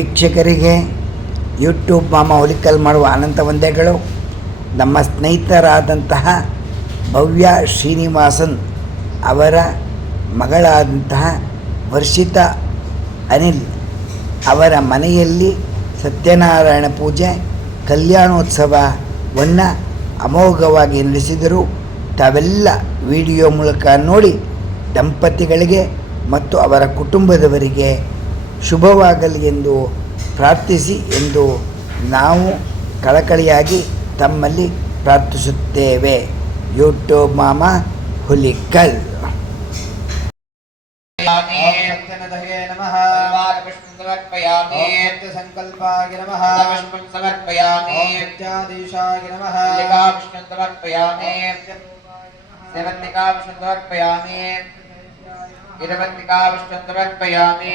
ವೀಕ್ಷಕರಿಗೆ ಯೂಟ್ಯೂಬ್ ಮಾಮ ಹುಲಿಕಲ್ ಮಾಡುವ ಅನಂತ ವಂದನೆಗಳು. ನಮ್ಮ ಸ್ನೇಹಿತರಾದಂತಹ ಭವ್ಯ ಶ್ರೀನಿವಾಸನ್ ಅವರ ಮಗಳಾದಂತಹ ವರ್ಷಿತಾ ಅನಿಲ್ ಅವರ ಮನೆಯಲ್ಲಿ ಸತ್ಯನಾರಾಯಣ ಪೂಜೆ ಕಲ್ಯಾಣೋತ್ಸವವನ್ನು ಅಮೋಘವಾಗಿ ನಡೆಸಿದರು. ತಾವೆಲ್ಲ ವಿಡಿಯೋ ಮೂಲಕ ನೋಡಿ ದಂಪತಿಗಳಿಗೆ ಮತ್ತು ಅವರ ಕುಟುಂಬದವರಿಗೆ ಶುಭವಾಗಲಿ ಎಂದು ಪ್ರಾರ್ಥಿಸಿ ಎಂದು ನಾವು ಕಳಕಳಿಯಾಗಿ ತಮ್ಮಲ್ಲಿ ಪ್ರಾರ್ಥಿಸುತ್ತೇವೆ. ಯೂಟ್ಯೂಬ್ ಮಾಮ ಹುಲಿಕಲ್. ಸಂಕಲ್ಪಾಯ ನಮಃ ಸಮರ್ಪಯಾಮಿ ವಿದ್ಯಾಧೀಶಾಯ ನಮಃ ವಿಷ್ಣು ಸಮರ್ಪಯಾಮಿ ಸೇವಂತಿಕಾ ವಿಷ್ಣು ಸಮರ್ಪಯಾಮಿ ಇರವಂತಿಕಾ ವಿಷ್ಣು ಸಮರ್ಪಯಾಮಿ.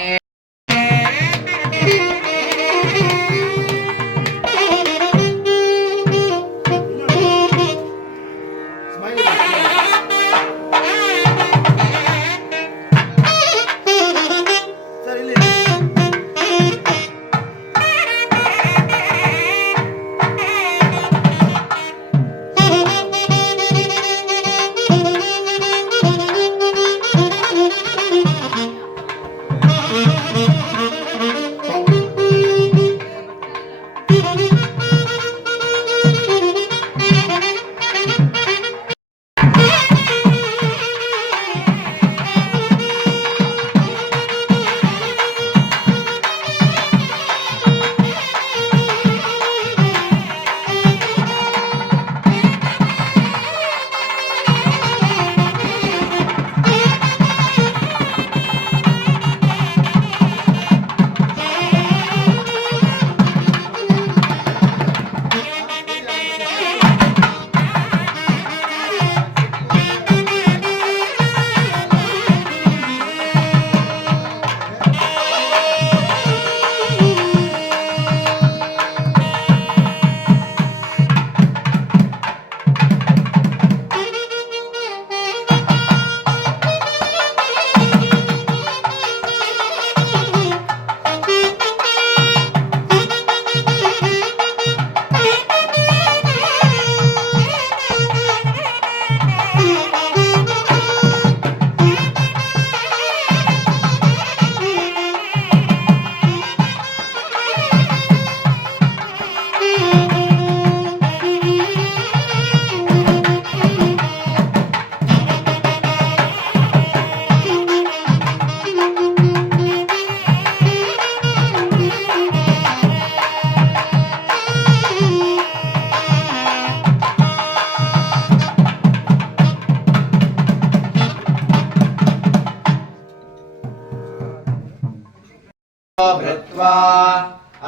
भृत्वा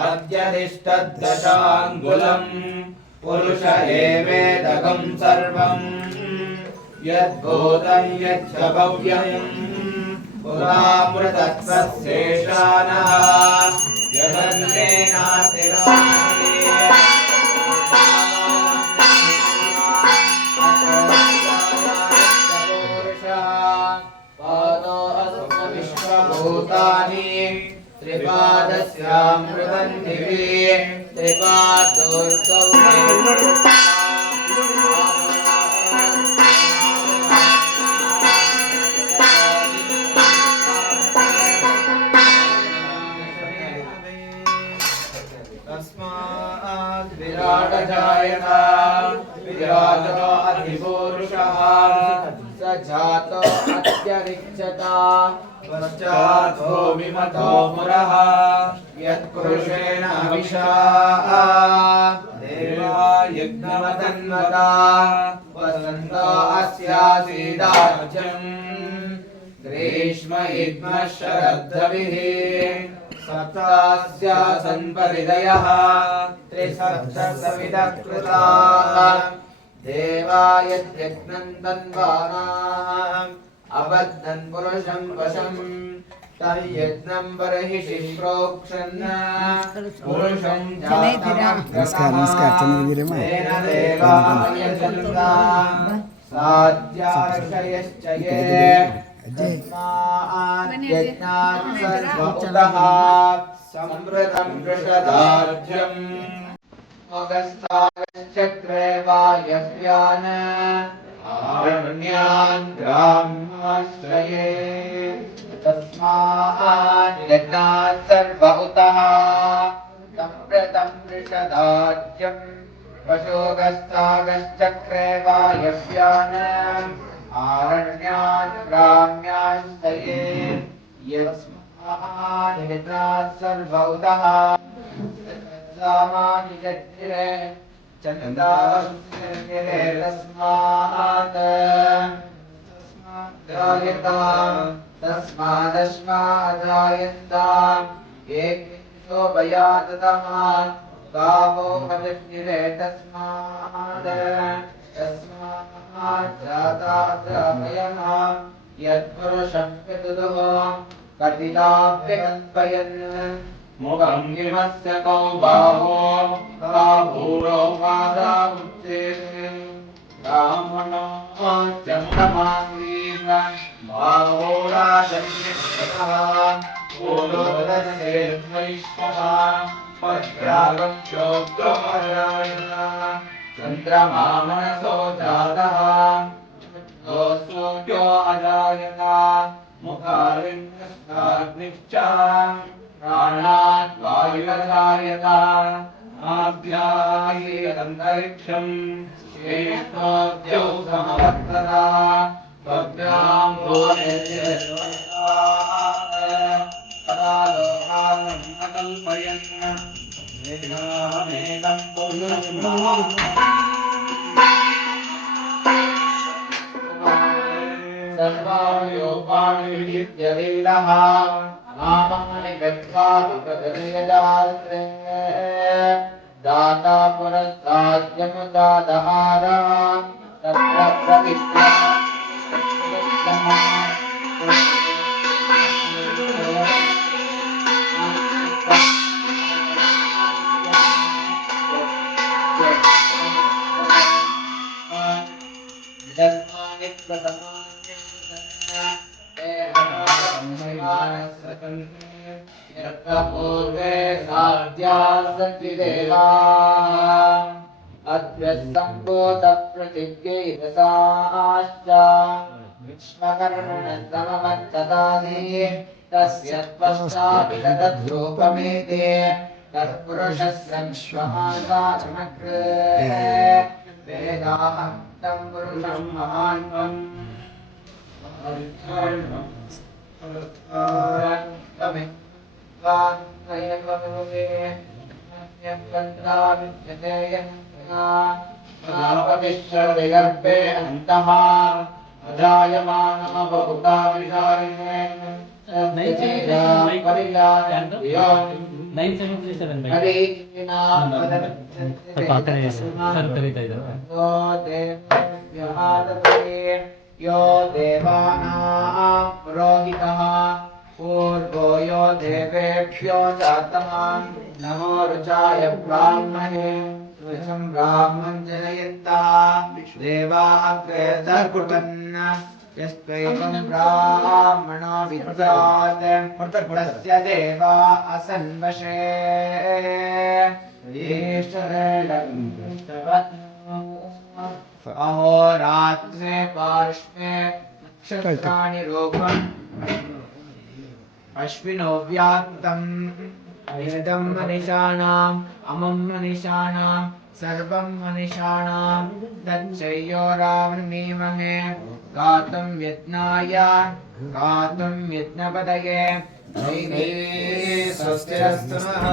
अद्यतिष्ठद्दशाङ्गुलम् पुरुष एवेदकं सर्वं यद्भूतं यच्च भव्यं पुरामृतत्वशेषानः यदन्तेनातिराणि विश्वभूतानि त्रिपादस्यामृतं दिवि त्रिपादोर्गौ तस्माद् विराट जायता विराजो अधिपुरुषः स जातो अत्यरिच्यता पश्चातो विमतो पुरः यत्पुरुषेण अविशा देवा यज्ञवतन्वता वसन्तो अस्यासीदाज्यम् ग्रीष्म इद्म शरद्धविः सप्तास्यासन् परिदयः त्रिसप्तसविदः कृताः देवा यज्ञं तन्वानाः अबद्धन् पुरुषं वशं तयज्ञं बर्हिषि प्रोक्षन् पुरुषं जातमग्रहः तेन देवायजन्ता साध्यार्षयश्च ये तस्मात् यज्ञात् सर्वोदः स संवृतं वृषदार्ध्यम् मोगस्तागश्चक्रे वायव्यान् आरण्यान् ग्रामाश्रये तस्मात् यज्ञात् सर्वहुतः संवृतं वृषदार्ध्यम् पशुगस्तागश्चक्रे वायव्यान् आरण्यान् ग्राम्याश्रये यस्मात् यज्ञात् सर्वहुतः सामानि जज्ञिरे चन्दावस्तिरे तस्मादस्मादायन्ताम् एकेशो भयादतः गावो भजज्ञिरे तस्मात् जाताद्रामयः यत्पुरुषं पितुः कटिलाभ्यकल्पयन् मुखं किमस्य कौ बाहो बाहूरो मादामुच्चे ब्राह्मणो चन्द्रमाङ्गीर् बाहोराजन्यः पूर्वोदशेर्वैष्णवः पद्यागं चोक्तोऽरायण चन्द्रमामनसो जातः सूर्यो अजायत मुखारिन्द्रश्च प्राणात् वायुरजायत आभ्यायेदन्तरिक्षम् श्रेष्ठोऽद्यौ समवर्तता त्वभ्यां लोकानं अकल्पयन् वेदामेनं सर्वाणि विद्यलीलः नामानि गत्वा विपदयजास्ते दाता पुरस्ताद्यमुदादहारा तत्र प्रविष्टा पूर्वे साध्यासन्ति देवाः अद्यसम्भूतप्रतिज्ञैरसाश्च विश्वकर्मणस्तमवत्तदानि तस्य त्वष्टाभिदधद्रूपमेते तत्पुरुषस्य विश्वमासानमग्रे वेदाहं पुरुषं महान्वम् गर्भे अन्तः अजायमानमभूताविशालिने 977 यो देवानां पुरोहितः पूर्वो यो देवेभ्यो जातः नमो रुचाय ब्राह्मणे रुचं ब्राह्मं जनयन्तः देवाः कृतकुटन् यस्त्वैवं ब्राह्मणो विद्यात् तस्य देवा असन्वशे अहोरात्रे पार्श्वे नक्षत्राणि रूपम् अश्विनो व्याप्तम् इदं मनीषाणाम् अमं मनीषाणां सर्वं मनीषाणां तच्चयोरावृणीमहे गातुं यज्ञाय गातुं यज्ञपतये स्वस्तिरस्तु नः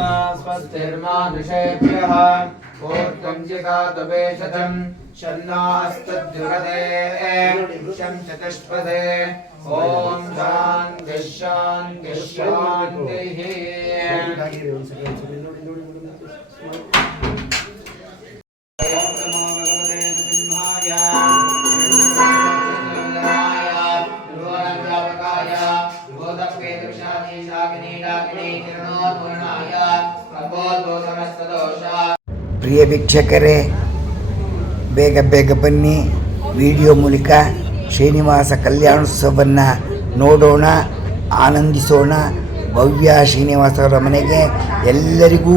स्वस्तिर्मानुषेभ्यः ऊर्ध्वं जिगातुपेशतं शन्नास्तद्युरदे शं चतुष्पदे ॐ शान्तिः शान्तिः शान्तिः ಪ್ರಿಯ ವೀಕ್ಷಕರೇ, ಬೇಗ ಬೇಗ ಬನ್ನಿ. ವಿಡಿಯೋ ಮೂಲಕ ಶ್ರೀನಿವಾಸ ಕಲ್ಯಾಣೋತ್ಸವವನ್ನು ನೋಡೋಣ, ಆನಂದಿಸೋಣ. ಭವ್ಯ ಶ್ರೀನಿವಾಸ ಅವರ ಮನೆಗೆ ಎಲ್ಲರಿಗೂ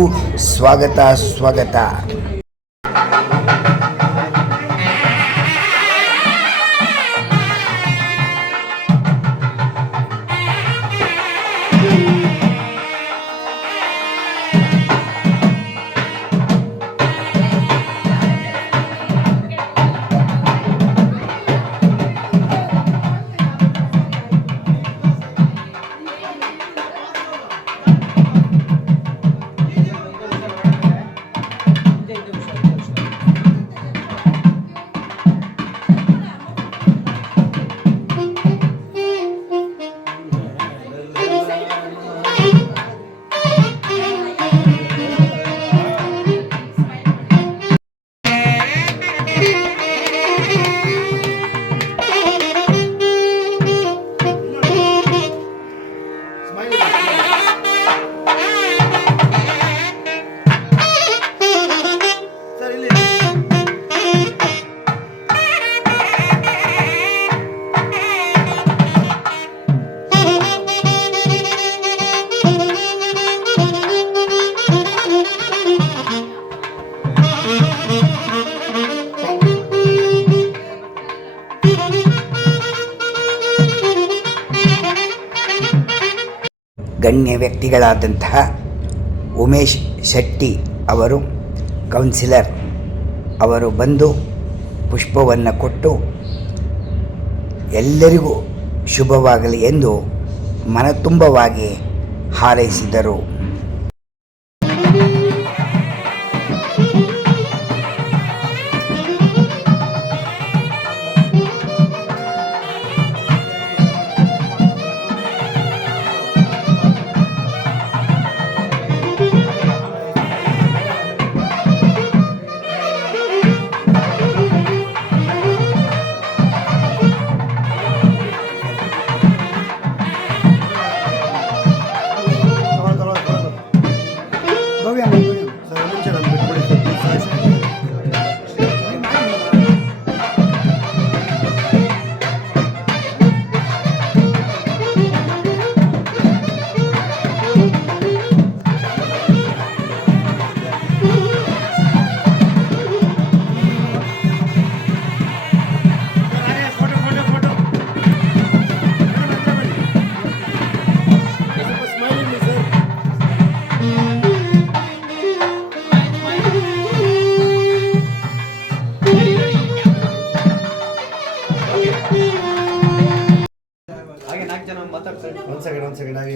ಸ್ವಾಗತ ಸ್ವಾಗತ. ಗಣ್ಯ ವ್ಯಕ್ತಿಗಳಾದಂತಹ ಉಮೇಶ್ ಶೆಟ್ಟಿ ಅವರು, ಕೌನ್ಸಿಲರ್ ಅವರು ಬಂದು ಪುಷ್ಪವನ್ನು ಕೊಟ್ಟು ಎಲ್ಲರಿಗೂ ಶುಭವಾಗಲಿ ಎಂದು ಮನತುಂಬವಾಗಿ ಹಾರೈಸಿದರು.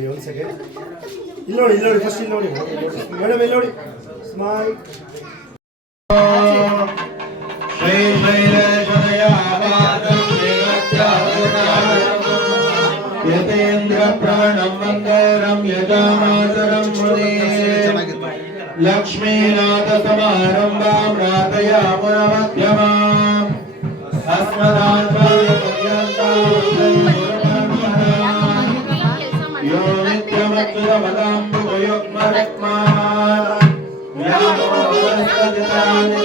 One second. Illodi, first illodi. Madam, illodi. Smile. Yatendra pranam mangaram yajamasaram mudi Lakshmi nata samarambam radaya munamadhyamam Asmadhanvaya paryantam Yo nityamatsudamatam bhuyukmarekman Vyamodastaditani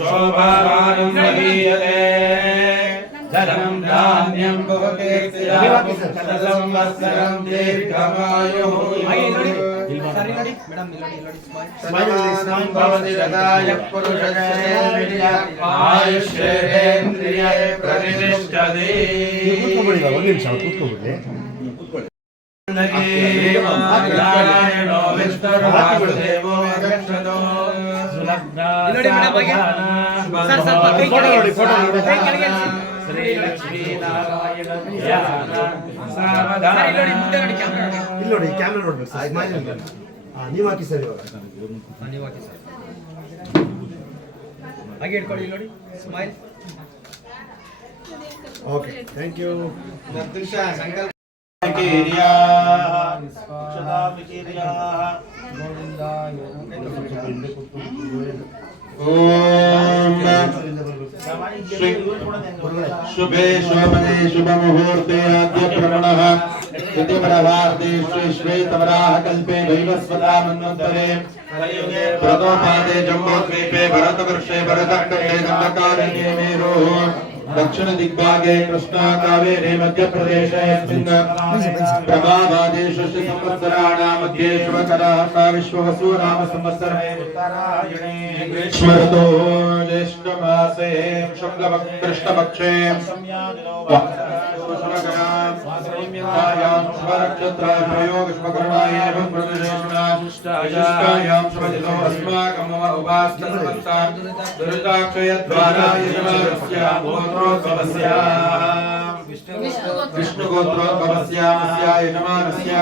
शोभावानं महीयते धनं धान्यं बहुकीर्तिसंवत्सरं दीर्घमायुः भवति रदाय पुरुषस्य आयुष्येन्द्रिये प्रतिष्ठति नारायणो विष्णुर्वासुदेवो रक्षतो ಇಲ್ಲೋಡಿ ಕ್ಯಾಮೆರಾ ನೋಡ್ಬೇಕು ಸರ್ ಸ್ಮೈಲ್ ನೀವು ಹಾಕಿ ಸರ್ ಇವಾಗ ನೀವು ಹಾಕಿ ಸರ್ ಹಾಗೆ ಇಟ್ಕೊಳ್ಳಿ ನೋಡಿ ಸ್ಮೈಲ್ ಓಕೆ ಥ್ಯಾಂಕ್ ಯು. शुभे शोभने शुभ मुहूर्ते आद्य प्रवणः द्वितीयप्रभाते श्री श्वेतवराह कल्पे वैवस्वता मन्वन्तरे प्रथमपादे जम्बूद्वीपे भरतवर्षे भरतखण्डे दण्डकारण्ये मेरोः दक्षिण दिग्भागे कृष्णा कावेरी मध्यप्रदेशे प्रभावादेषु संवत्सराणां मध्ये शुभकराः विश्ववसु नाम संवत्सरे उत्तरायणे ग्रीष्मऋतौ ज्येष्ठमासे शुक्लकृष्णपक्षे विष्णुगोत्रोद्भवस्य यजमानस्य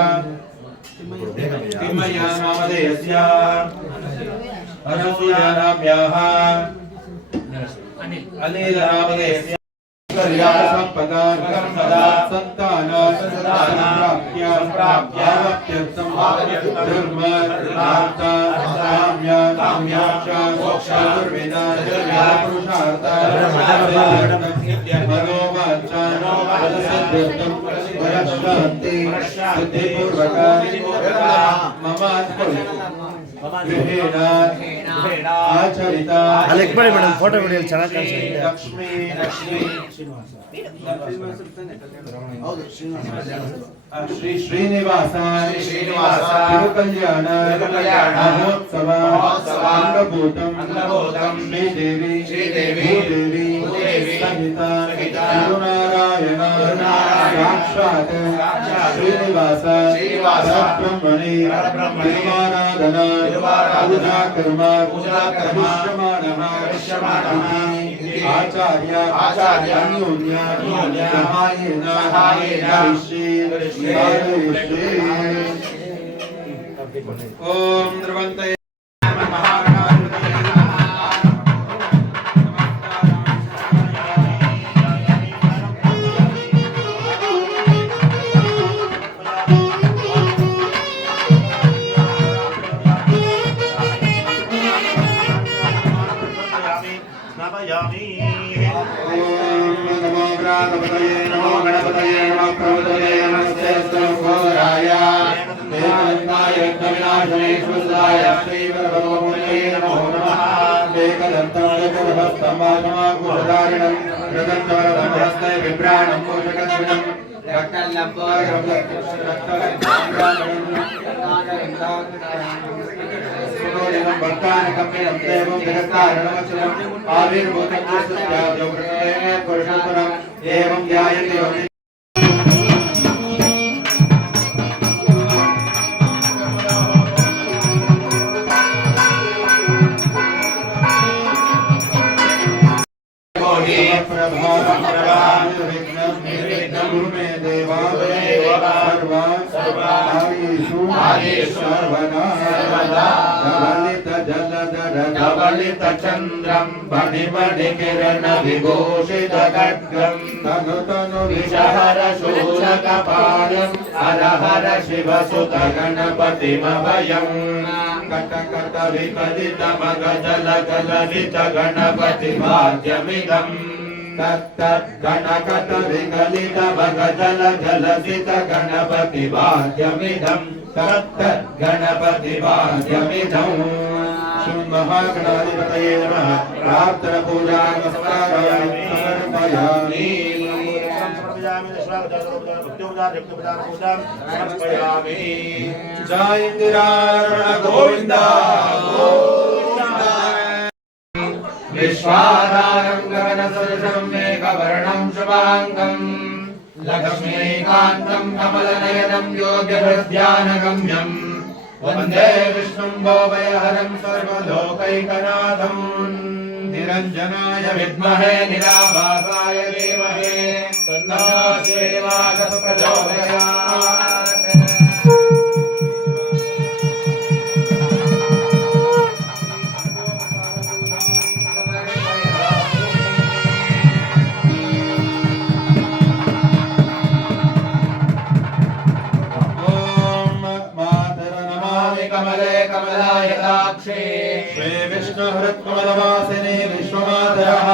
किमया नामधेयस्य अनसूयानाम्याः अनिलनामधेयस्य संपदा संतान प्राप्त्यर्थं धर्म अर्थ काम्य मोक्ष पुरुषार्थ मनोवाचा फलसिद्ध्यर्थं वरशान्ति सिद्धिपूर्वक मम आचरिता ಅಲೆಕ್ ಮಾಡಿ ಮೇಡಮ್ ಫೋಟೋ ವಿಡಿಯೋ ಚೆನ್ನಾಗಿ ಕಾಣಿಸುತ್ತೆ. लक्ष्मी श्री श्रीनिवास तिरुकल्याण महोत्सव अंगभूतम श्रीदेवी भूदेवी सहित गुरुनारायण साक्षात् श्रीनिवास ब्रह्मणि तिरुमाराधना पूजा कर्म आचार्य अन्योन्य सहायेन ओम द्रवन्ते नमो गणपतये नमः प्रभुतये नमस्ते स्वरूपाय देवदत्ताय यज्ञविनाशने सुदाय श्रीवरभगवते नमो नमः एकदन्ताय गुरुहस्तमानमाकुधारिणं रतन्तवरधमहस्ते विभ्राणं मोषकद्विनं भक्तानकम्यं देवं जगत्कारणमचलम् आविर्भूतं कृष्णस्याद्यौ कृष्णेन पुरुषोत्तमम् एवं ध्यायते योनि धवलित चंद्रम बणिमणि किरण विभूषित खड्गम तनु तनु विषहर शूलक पाणम हर हर शिव सुत गणपतिमभयम् कट कट विकलित मगजल कललित गणपति वाद्यमिदम् तत् गणकट विकलित मगजल जलसित गणपति वाद्यमिदम् तत् गणपति वाद्यमिदम् श्री महागणाधिपतये नमः प्रार्थना पूजा नमस्कारामि समर्पयामि जय इंदिरारमण गोविंद विश्वाधारं गगनसदृशं मेघवर्णं शुभांगं लक्ष्मीकान्तं कमलनयनं योग्यहृद्यानगम्यं वन्दे विष्णुं भवभयहरं सर्वलोकैकनाथं निरञ्जनाय विद्महे निराभासाय धीमहि तन्नो श्रीनिवासः प्रचोदयात्। कमले कमलायताक्षे श्री विष्णुहृत्कमलवासिनी विश्वमातरः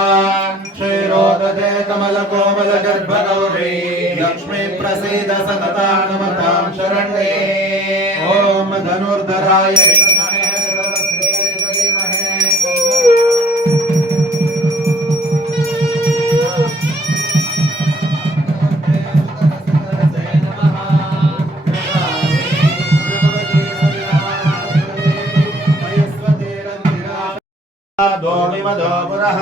श्रीरोदते कमलकोमलगर्भगौरी लक्ष्मी प्रसीद सततानुमतां शरण्ये ॐ धनुर्धराय विद्महे सरस्वत्यै धीमहि दोमिमदोपुरः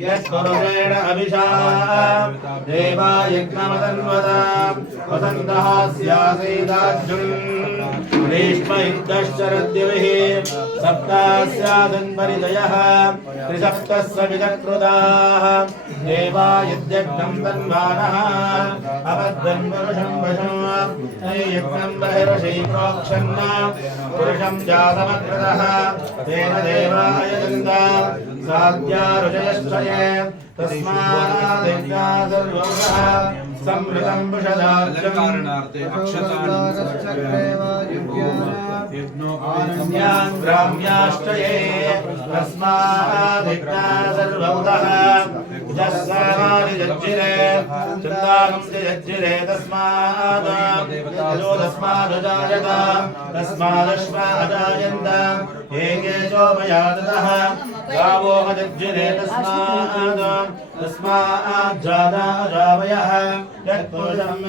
यस्वरुणेण अभिषाः देवायज्ञमदन्वद वसन्तः स्यासीदार्जुन् ग्रीष्मयुद्धश्चरद्युभिः सप्तास्यादन्वरिदयः त्रिसप्तस्य विदकृताः देवायज्ञं तन्मानः अबद्धन् पुरुषं वशम् यज्ञं बहिर्षि प्रोक्षन् पुरुषं जातमकृतः तेन देवाय दन्ता साध्यारुजयश्चये तस्मादेव्या सर्वभः संवृतं पुषदार्जम् ब्राह्म्याश्चये तस्मादेव्या सर्वभः जस्सामानि जज्जिरे चन्दानं जज्जिरे तस्माद् तस्मादुजायत तस्मादश्वा अजायन्त एकेशो मया ददः गावो जज्जिरे तस्माज्जाता अजावयः यत्पुरुषं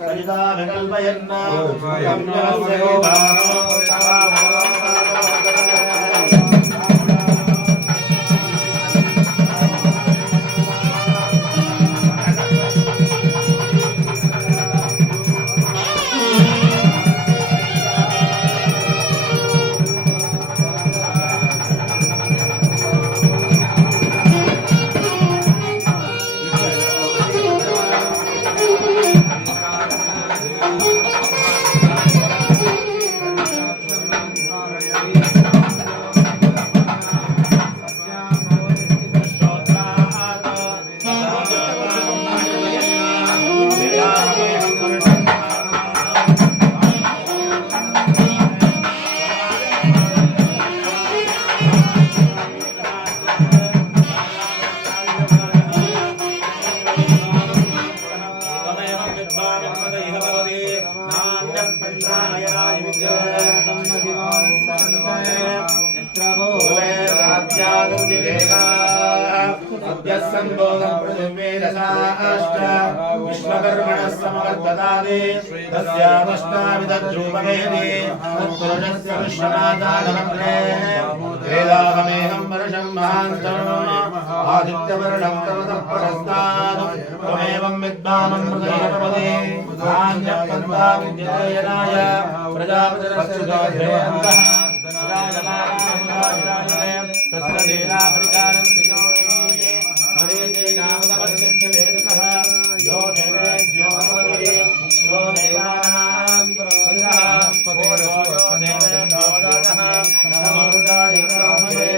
कलिता विकल्पयन् यस्य गोपानो विश्वकर्मणः समवर्ततादे तस्यावष्टाविदध्रुवमेने तत्पुरुषस्य विश्वनाथानमग्रे वेदाहमेहं वर्षं महान्तम् आदित्यवर्णं तवतः परस्तात् त्वमेवं विद्वानं हृदयपदे धान्यपन्थां विद्ययनाय प्रजापतिरस्तुतोऽभ्ययन्तः तस्य देनापरिकारं यो देवेभ्यो यो देवानां देवेभ्यो जातः नमोरुद्राय ब्रह्मणे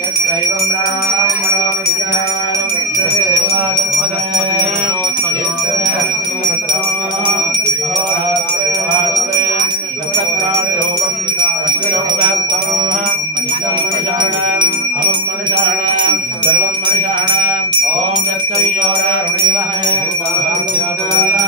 यस्यैवं ब्राह्मणो विद्यानं सर्वं मनुष्याणां ॐ दत्तयोरारुणीमहे सर्वानुजेभ्यः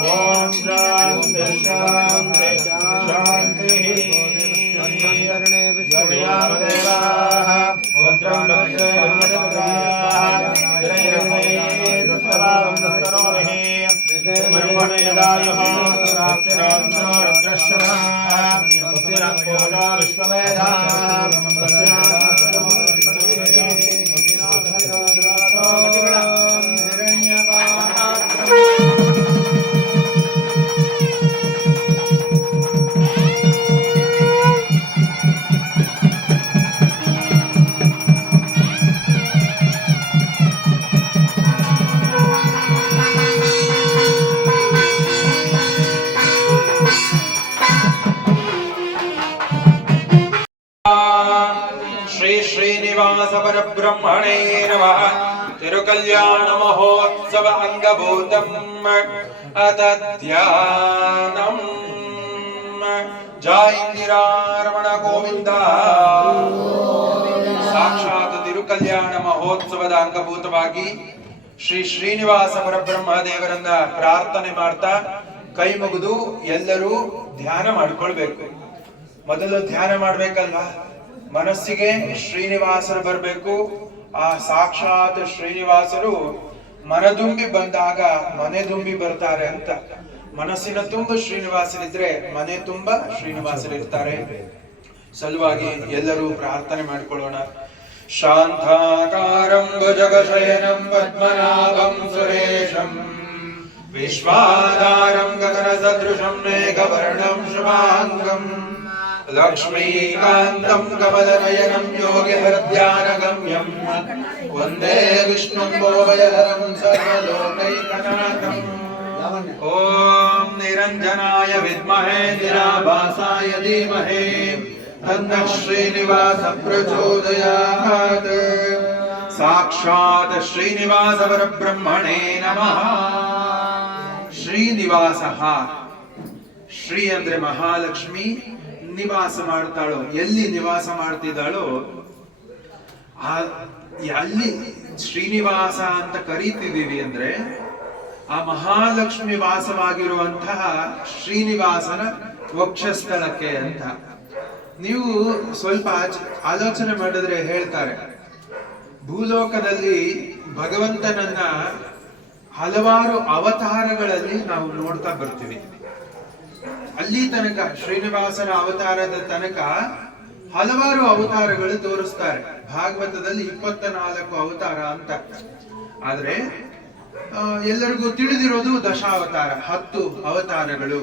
ॐ ಪರಬ್ರಹ್ಮಣೇ ನಮಃ ತಿರುಕಲ್ಯಾಣ ಮಹೋತ್ಸವ ಅಂಗಭೂತಂ ಅತಧ್ಯಾನಂ ಜಯ ಇಂದಿರಾರಮಣ ಗೋವಿಂದ. ಸಾಕ್ಷಾತ್ ತಿರುಕಲ್ಯಾಣ ಮಹೋತ್ಸವದ ಅಂಗಭೂತವಾಗಿ ಶ್ರೀ ಶ್ರೀನಿವಾಸ ಪರಬ್ರಹ್ಮ ದೇವರನ್ನ ಪ್ರಾರ್ಥನೆ ಮಾಡ್ತಾ ಕೈ ಮುಗಿದು ಎಲ್ಲರೂ ಧ್ಯಾನ ಮಾಡ್ಕೊಳ್ಬೇಕು. ಮೊದಲು ಧ್ಯಾನ ಮಾಡ್ಬೇಕಲ್ವಾ, ಮನಸ್ಸಿಗೆ ಶ್ರೀನಿವಾಸರು ಬರ್ಬೇಕು. ಆ ಸಾಕ್ಷಾತ್ ಶ್ರೀನಿವಾಸರು ಮನದುಂಬಿ ಬಂದಾಗ ಮನೆ ತುಂಬಿ ಬರ್ತಾರೆ ಅಂತ. ಮನಸ್ಸಿನ ತುಂಬ ಶ್ರೀನಿವಾಸರಿದ್ರೆ ಮನೆ ತುಂಬ ಶ್ರೀನಿವಾಸರಿರ್ತಾರೆ. ಸಲುವಾಗಿ ಎಲ್ಲರೂ ಪ್ರಾರ್ಥನೆ ಮಾಡ್ಕೊಳ್ಳೋಣ. ಶಾಂತಾಕಾರಂ ಭುಜಗಶಯನಂ ಪದ್ಮನಾಭಂ ಸುರೇಶಂ ವಿಶ್ವಾಧಾರಂ ಗಗನ ಸದೃಶಂ ಮೇಘವರ್ಣಂ ಶುಭಾಂಗಂ ಲಕ್ಷ್ಮೀಕಾಂತಂ ಕಮಲನಯನಂ ಯೋಗಿ ಹೃದ್ಯಾನಗಮ್ಯಂ ವಂದೇ ವಿಷ್ಣುಂ ಭೋಭಯಹರಂ ಸರ್ವಲೋಕೈಕನಾಥಂ. ಓಂ ನಿರಂಜನಾಯ ವಿದ್ಮಹೇ ನಿರಾಭಾಸಾಯ ಧೀಮಹಿ ತನ್ನಃ ಶ್ರೀನಿವಾಸ ಪ್ರಚೋದಯಾತ್. ಸಾಕ್ಷಾತ್ ಶ್ರೀನಿವಾಸ ಪರಬ್ರಹ್ಮಣೇ ನಮಃ. ಶ್ರೀನಿವಾಸ, ಶ್ರೀ ಅಂದ್ರೆ ಮಹಾಲಕ್ಷ್ಮಿ ನಿವಾಸ ಮಾಡ್ತಾಳೋ, ಎಲ್ಲಿ ನಿವಾಸ ಮಾಡ್ತಿದ್ದಾಳೋ ಅಲ್ಲಿ ಶ್ರೀನಿವಾಸ ಅಂತ ಕರೀತಿದೀವಿ ಅಂದ್ರೆ ಆ ಮಹಾಲಕ್ಷ್ಮಿ ವಾಸವಾಗಿರುವಂತಹ ಶ್ರೀನಿವಾಸನ ವಕ್ಷಸ್ಥಳಕ್ಕೆ ಅಂತ. ನೀವು ಸ್ವಲ್ಪ ಆಲೋಚನೆ ಮಾಡಿದ್ರೆ ಹೇಳ್ತಾರೆ, ಭೂಲೋಕದಲ್ಲಿ ಭಗವಂತನನ್ನ ಹಲವಾರು ಅವತಾರಗಳಲ್ಲಿ ನಾವು ನೋಡ್ತಾ ಬರ್ತೀವಿ. ಅಲ್ಲಿ ತನಕ ಶ್ರೀನಿವಾಸನ ಅವತಾರದ ತನಕ ಹಲವಾರು ಅವತಾರಗಳು ತೋರಿಸ್ತಾರೆ. ಭಾಗವತದಲ್ಲಿ 24 ಅವತಾರ ಅಂತ. ಆದ್ರೆ ಎಲ್ಲರಿಗೂ ತಿಳಿದಿರೋದು ದಶಾವತಾರ, 10 ಅವತಾರಗಳು.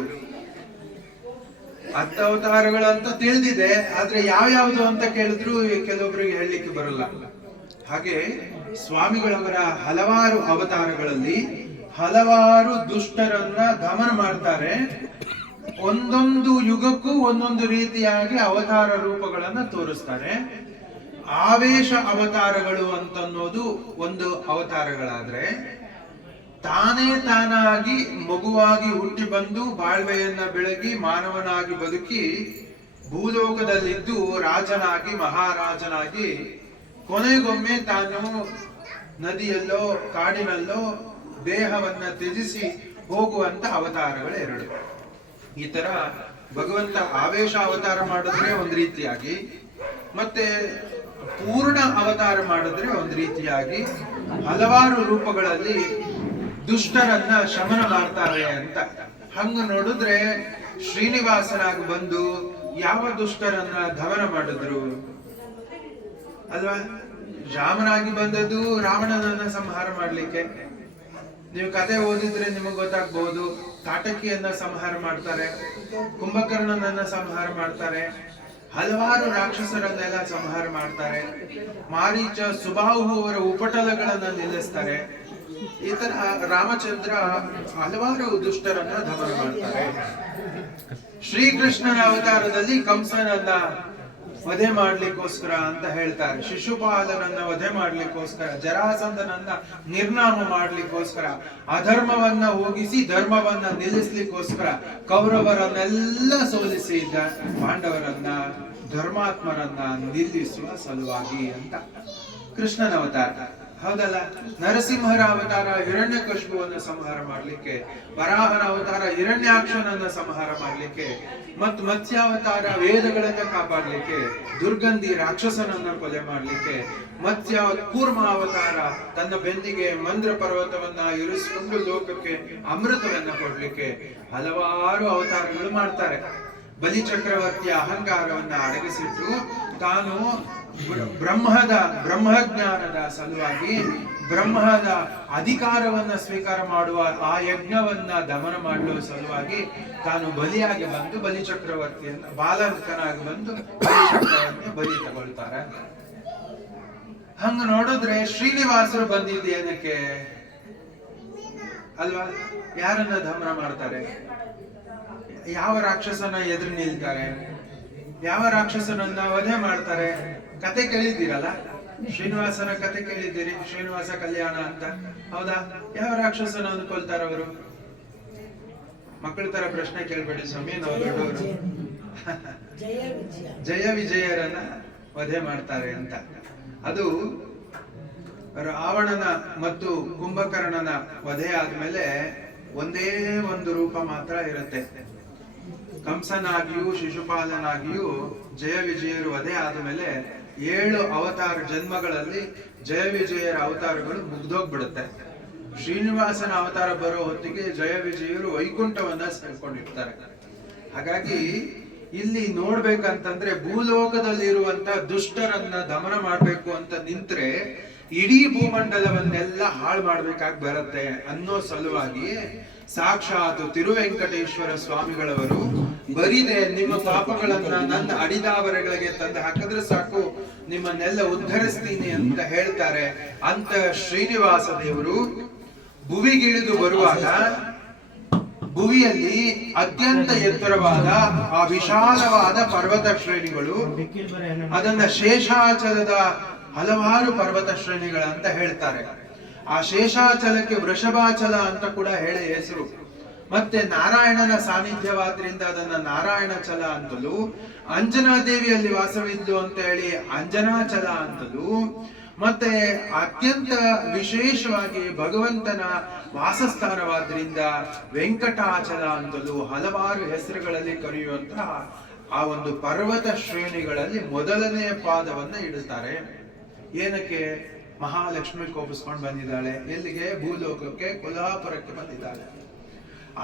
10 ಅವತಾರಗಳು ಅಂತ ತಿಳಿದಿದೆ, ಆದ್ರೆ ಯಾವ್ಯಾವ್ದು ಅಂತ ಕೇಳಿದ್ರು ಕೆಲವೊಬ್ಬರಿಗೆ ಹೇಳಲಿಕ್ಕೆ ಬರಲ್ಲ. ಹಾಗೆ ಸ್ವಾಮಿಗಳವರ ಹಲವಾರು ಅವತಾರಗಳಲ್ಲಿ ಹಲವಾರು ದುಷ್ಟರನ್ನ ದಮನ ಮಾಡ್ತಾರೆ. ಒಂದೊಂದು ಯುಗಕ್ಕೂ ಒಂದೊಂದು ರೀತಿಯಾಗಿ ಅವತಾರ ರೂಪಗಳನ್ನ ತೋರಿಸ್ತಾರೆ. ಆವೇಶ ಅವತಾರಗಳು ಅಂತನ್ನೋದು ಒಂದು ಅವತಾರಗಳಾದ್ರೆ, ತಾನೇ ತಾನಾಗಿ ಮಗುವಾಗಿ ಹುಟ್ಟಿ ಬಂದು ಬಾಳ್ವೆಯನ್ನ ಬೆಳಗಿ ಮಾನವನಾಗಿ ಬದುಕಿ ಭೂಲೋಕದಲ್ಲಿದ್ದು ರಾಜನಾಗಿ ಮಹಾರಾಜನಾಗಿ ಕೊನೆಗೊಮ್ಮೆ ತಾನು ನದಿಯಲ್ಲೋ ಕಾಡಿನಲ್ಲೋ ದೇಹವನ್ನ ತ್ಯಜಿಸಿ ಹೋಗುವಂತ ಅವತಾರಗಳು 2. ಈ ತರ ಭಗವಂತ ಆವೇಶ ಅವತಾರ ಮಾಡಿದ್ರೆ ಒಂದ್ ರೀತಿಯಾಗಿ, ಮತ್ತೆ ಪೂರ್ಣ ಅವತಾರ ಮಾಡಿದ್ರೆ ಒಂದ್ ರೀತಿಯಾಗಿ ಹಲವಾರು ರೂಪಗಳಲ್ಲಿ ದುಷ್ಟರನ್ನ ಶಮನ ಮಾಡ್ತಾರೆ ಅಂತ. ಹಂಗ ನೋಡಿದ್ರೆ ಶ್ರೀನಿವಾಸನಾಗಿ ಬಂದು ಯಾವ ದುಷ್ಟರನ್ನ ದಮನ ಮಾಡಿದ್ರು ಅಲ್ವಾ? ರಾಮನಾಗಿ ಬಂದದ್ದು ರಾವಣನನ್ನ ಸಂಹಾರ ಮಾಡ್ಲಿಕ್ಕೆ. ನೀವು ಕತೆ ಓದಿದ್ರೆ ನಿಮಗೆ ಗೊತ್ತಾಗ್ಬಹುದು. ತಾಟಕಿಯನ್ನ ಸಂಹಾರ ಮಾಡ್ತಾರೆ, ಕುಂಭಕರ್ಣನನ್ನ ಸಂಹಾರ ಮಾಡ್ತಾರೆ, ಹಲವಾರು ರಾಕ್ಷಸರನ್ನೆಲ್ಲ ಸಂಹಾರ ಮಾಡ್ತಾರೆ. ಮಾರೀಚ ಸುಬಾಹು ಅವರ ಉಪಟಳಗಳನ್ನ ನಿಲ್ಲಿಸ್ತಾರೆ. ಈ ತರ ರಾಮಚಂದ್ರ ಹಲವಾರು ದುಷ್ಟರನ್ನ ದಮನ ಮಾಡ್ತಾರೆ. ಶ್ರೀಕೃಷ್ಣನ ಅವತಾರದಲ್ಲಿ ಕಂಸನನ್ನ ವಧೆ ಮಾಡ್ಲಿಕ್ಕೋಸ್ಕರ ಅಂತ ಹೇಳ್ತಾರೆ. ಶಿಶುಪಾಲನನ್ನ ವಧೆ ಮಾಡ್ಲಿಕ್ಕೋಸ್ಕರ, ಜರಾಸಂಧನನ್ನ ನಿರ್ನಾಮ ಮಾಡ್ಲಿಕ್ಕೋಸ್ಕರ, ಅಧರ್ಮವನ್ನ ಹೋಗಿಸಿ ಧರ್ಮವನ್ನ ನಿಲ್ಲಿಸ್ಲಿಕ್ಕೋಸ್ಕರ ಕೌರವರನ್ನೆಲ್ಲ ಸೋಲಿಸಿದ್ದ ಪಾಂಡವರನ್ನ, ಧರ್ಮಾತ್ಮರನ್ನ ನಿಲ್ಲಿಸುವ ಸಲುವಾಗಿ ಅಂತ ಕೃಷ್ಣನ ಅವತಾರ. ಹೌದಲ್ಲ? ನರಸಿಂಹರ ಅವತಾರ ಹಿರಣ್ಯಕಶಿಪುವನ್ನ ಸಂಹಾರ ಮಾಡ್ಲಿಕ್ಕೆ, ವರಾಹನ ಅವತಾರ ಹಿರಣ್ಯಾಕ್ಷನನ್ನ ಸಂಹಾರ ಮಾಡ್ಲಿಕ್ಕೆ, ಮತ್ ಮತ್ಸ್ಯಾವತಾರ ವೇದಗಳನ್ನ ಕಾಪಾಡ್ಲಿಕ್ಕೆ, ದುರ್ಗಂಧಿ ರಾಕ್ಷಸನನ್ನ ಕೊಲೆ ಮಾಡ್ಲಿಕ್ಕೆ, ಮತ್ಸ್ಯ ಕೂರ್ಮ ಅವತಾರ ತನ್ನ ಬೆನ್ನಿಗೆ ಮಂದ್ರ ಪರ್ವತವನ್ನ ಇರಿಸಿಕೊಂಡು ಲೋಕಕ್ಕೆ ಅಮೃತವನ್ನ ಕೊಡ್ಲಿಕ್ಕೆ ಹಲವಾರು ಅವತಾರಗಳು ಮಾಡ್ತಾರೆ. ಬಲಿ ಚಕ್ರವರ್ತಿಯ ಅಹಂಕಾರವನ್ನ ಅಡಗಿಸಿಟ್ಟು ತಾನು ಬ್ರಹ್ಮಜ್ಞಾನದ ಸಲುವಾಗಿ ಬ್ರಹ್ಮದ ಅಧಿಕಾರವನ್ನ ಸ್ವೀಕಾರ ಮಾಡುವ ಆ ಯಜ್ಞವನ್ನ ದಮನ ಮಾಡುವ ಸಲುವಾಗಿ ತಾನು ಬಲಿಯಾಗಿ ಬಂದು ಬಲಿ ಚಕ್ರವರ್ತಿಯನ್ನ ಬಾಲಕನಾಗಿ ಬಂದು ಬಲಿ ಚಕ್ರವರ್ತಿ ಬಲಿ ತಗೊಳ್ತಾರೆ. ಹಂಗ ನೋಡಿದ್ರೆ ಶ್ರೀನಿವಾಸರು ಬಂದಿದ್ದು ಏನಕ್ಕೆ ಅಲ್ವಾ? ಯಾರನ್ನ ದಮನ ಮಾಡ್ತಾರೆ? ಯಾವ ರಾಕ್ಷಸನ ಎದುರು ನಿಲ್ತಾರೆ? ಯಾವ ರಾಕ್ಷಸನನ್ನ ವಧೆ ಮಾಡ್ತಾರೆ? ಕತೆ ಕೇಳಿದ್ದೀರಲ್ಲ? ಶ್ರೀನಿವಾಸನ ಕತೆ ಕೇಳಿದ್ದೀರಿ, ಶ್ರೀನಿವಾಸ ಕಲ್ಯಾಣ ಅಂತ, ಹೌದಾ? ಯಾವ ರಾಕ್ಷಸನ ಅಂದ್ಕೊಳ್ತಾರ ಅವರು? ಮಕ್ಕಳ ತರ ಪ್ರಶ್ನೆ ಕೇಳ್ಬೇಡಿ ಸ್ವಾಮಿ, ನಾವು ದೊಡ್ಡವರು. ಜಯ ವಿಜಯರನ್ನ ವಧೆ ಮಾಡ್ತಾರೆ ಅಂತ. ಅದು ರಾವಣನ ಮತ್ತು ಕುಂಭಕರ್ಣನ ವಧೆ ಆದ್ಮೇಲೆ ಒಂದೇ ಒಂದು ರೂಪ ಮಾತ್ರ ಇರುತ್ತೆ. ಕಂಸನಾಗಿಯೂ ಶಿಶುಪಾಲನಾಗಿಯೂ ಜಯ ವಿಜಯರು ವಧೆ ಆದ್ಮೇಲೆ 7 ಅವತಾರ ಜನ್ಮಗಳಲ್ಲಿ ಜಯ ವಿಜಯರ ಅವತಾರಗಳು ಮುಗ್ದೋಗ್ಬಿಡುತ್ತೆ. ಶ್ರೀನಿವಾಸನ ಅವತಾರ ಬರೋ ಹೊತ್ತಿಗೆ ಜಯ ವಿಜಯರು ವೈಕುಂಠವನ್ನ ಸೇರ್ಕೊಂಡಿರ್ತಾರೆ. ಹಾಗಾಗಿ ಇಲ್ಲಿ ನೋಡ್ಬೇಕಂತಂದ್ರೆ ಭೂಲೋಕದಲ್ಲಿ ಇರುವಂತ ದುಷ್ಟರನ್ನ ದಮನ ಮಾಡ್ಬೇಕು ಅಂತ ನಿಂತ್ರೆ ಇಡೀ ಭೂಮಂಡಲವನ್ನೆಲ್ಲ ಹಾಳು ಮಾಡ್ಬೇಕಾಗಿ ಬರುತ್ತೆ ಅನ್ನೋ ಸಲುವಾಗಿ ಸಾಕ್ಷಾತ್ ತಿರುವೆಂಕಟೇಶ್ವರ ಸ್ವಾಮಿಗಳವರು ಬರಿದೆ ನಿಮ್ಮ ಪಾಪಗಳನ್ನ ನನ್ನ ಅಡಿದಾವರೆಗಳಿಗೆ ತಂದು ಹಾಕಿದ್ರೆ ಸಾಕು, ನಿಮ್ಮನ್ನೆಲ್ಲ ಉದ್ಧರಿಸ್ತೀನಿ ಅಂತ ಹೇಳ್ತಾರೆ. ಅಂತ ಶ್ರೀನಿವಾಸ ದೇವರು ಭುವಿಗಿಳಿದು ಬರುವಾಗ ಭುವಿಯಲ್ಲಿ ಅತ್ಯಂತ ಎತ್ತರವಾದ ಆ ವಿಶಾಲವಾದ ಪರ್ವತ ಶ್ರೇಣಿಗಳು, ಅದನ್ನ ಶೇಷಾಚಲದ ಹಲವಾರು ಪರ್ವತ ಶ್ರೇಣಿಗಳಂತ ಹೇಳ್ತಾರೆ. ಆ ಶೇಷಾಚಲಕ್ಕೆ ವೃಷಭಾಚಲ ಅಂತ ಕೂಡ ಹೇಳಿ ಹೆಸರು. ಮತ್ತೆ ನಾರಾಯಣನ ಸಾನ್ನಿಧ್ಯವಾದ್ರಿಂದ ಅದನ್ನ ನಾರಾಯಣಚಲ ಅಂತಲೂ, ಅಂಜನಾ ದೇವಿಯಲ್ಲಿ ವಾಸವಿದ್ಲು ಅಂತ ಹೇಳಿ ಅಂಜನಾಚಲ ಅಂತಲೂ, ಮತ್ತೆ ಅತ್ಯಂತ ವಿಶೇಷವಾಗಿ ಭಗವಂತನ ವಾಸಸ್ಥಾನವಾದ್ರಿಂದ ವೆಂಕಟಾಚಲ ಅಂತಲೂ ಹಲವಾರು ಹೆಸರುಗಳಲ್ಲಿ ಕರೆಯುವಂತಹ ಆ ಒಂದು ಪರ್ವತ ಶ್ರೇಣಿಗಳಲ್ಲಿ ಮೊದಲನೆಯ ಪಾದವನ್ನ ಇಡುತ್ತಾರೆ. ಏನಕ್ಕೆ? ಮಹಾಲಕ್ಷ್ಮಿ ಕೋಪಿಸ್ಕೊಂಡು ಬಂದಿದ್ದಾಳೆ. ಎಲ್ಲಿಗೆ? ಭೂಲೋಕಕ್ಕೆ, ಕೊಲ್ಹಾಪುರಕ್ಕೆ ಬಂದಿದ್ದಾಳೆ.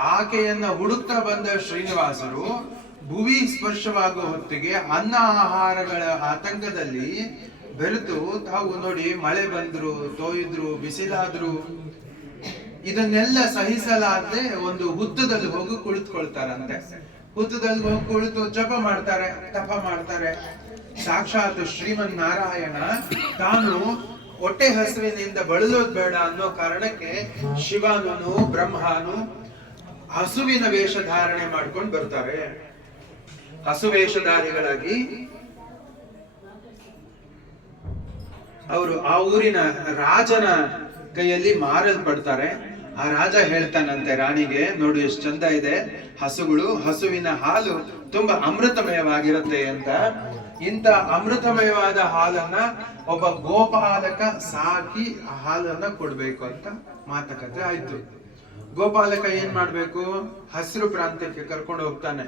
ಆಕೆಯನ್ನ ಹುಡುಕ್ತಾ ಬಂದ ಶ್ರೀನಿವಾಸರು ಭುವಿ ಸ್ಪರ್ಶವಾಗುವ ಹೊತ್ತಿಗೆ ಅನ್ನ ಆಹಾರಗಳ ಆತಂಕದಲ್ಲಿ ಬೆರೆತು ತಾವು ನೋಡಿ ಮಳೆ ಬಂದ್ರು, ತೋಯಿದ್ರು, ಬಿಸಿಲಾದ್ರು, ಇದನ್ನೆಲ್ಲ ಸಹಿಸಲಾಗದೆ ಒಂದು ಹುತ್ತದಲ್ಲಿ ಹೋಗಿ ಕುಳಿತುಕೊಳ್ತಾರಂತೆ. ಹುತ್ತದಲ್ಲಿ ಹೋಗಿ ಕುಳಿತು ಜಪ ಮಾಡ್ತಾರೆ, ತಪ ಮಾಡ್ತಾರೆ. ಸಾಕ್ಷಾತ್ ಶ್ರೀಮನ್ ನಾರಾಯಣ ತಾನು ಹೊಟ್ಟೆ ಹಸುವಿನಿಂದ ಬಳಲೋದ್ ಬೇಡ ಅನ್ನೋ ಕಾರಣಕ್ಕೆ ಶಿವನು ಬ್ರಹ್ಮನು ಹಸುವಿನ ವೇಷ ಧಾರಣೆ ಮಾಡ್ಕೊಂಡು ಬರ್ತಾರೆ. ಹಸು ವೇಷಧಾರಿಗಳಾಗಿ ಅವರು ಆ ಊರಿನ ರಾಜನ ಕೈಯಲ್ಲಿ ಮಾರಲ್ಪಡ್ತಾರೆ. ಆ ರಾಜ ಹೇಳ್ತಾನಂತೆ ರಾಣಿಗೆ, ನೋಡಿ ಎಷ್ಟು ಚಂದ ಇದೆ ಹಸುಗಳು, ಹಸುವಿನ ಹಾಲು ತುಂಬಾ ಅಮೃತಮಯವಾಗಿರುತ್ತೆ ಅಂತ. ಇಂತ ಅಮೃತಮಯವಾದ ಹಾಲನ್ನ ಒಬ್ಬ ಗೋಪಾಲಕ ಸಾಕಿ ಆ ಹಾಲನ್ನ ಕೊಡ್ಬೇಕು ಅಂತ ಮಾತುಕತೆ ಆಯ್ತು. ಗೋಪಾಲಕ ಏನ್ ಮಾಡ್ಬೇಕು? ಹಸಿರು ಪ್ರಾಂತ್ಯಕ್ಕೆ ಕರ್ಕೊಂಡು ಹೋಗ್ತಾನೆ.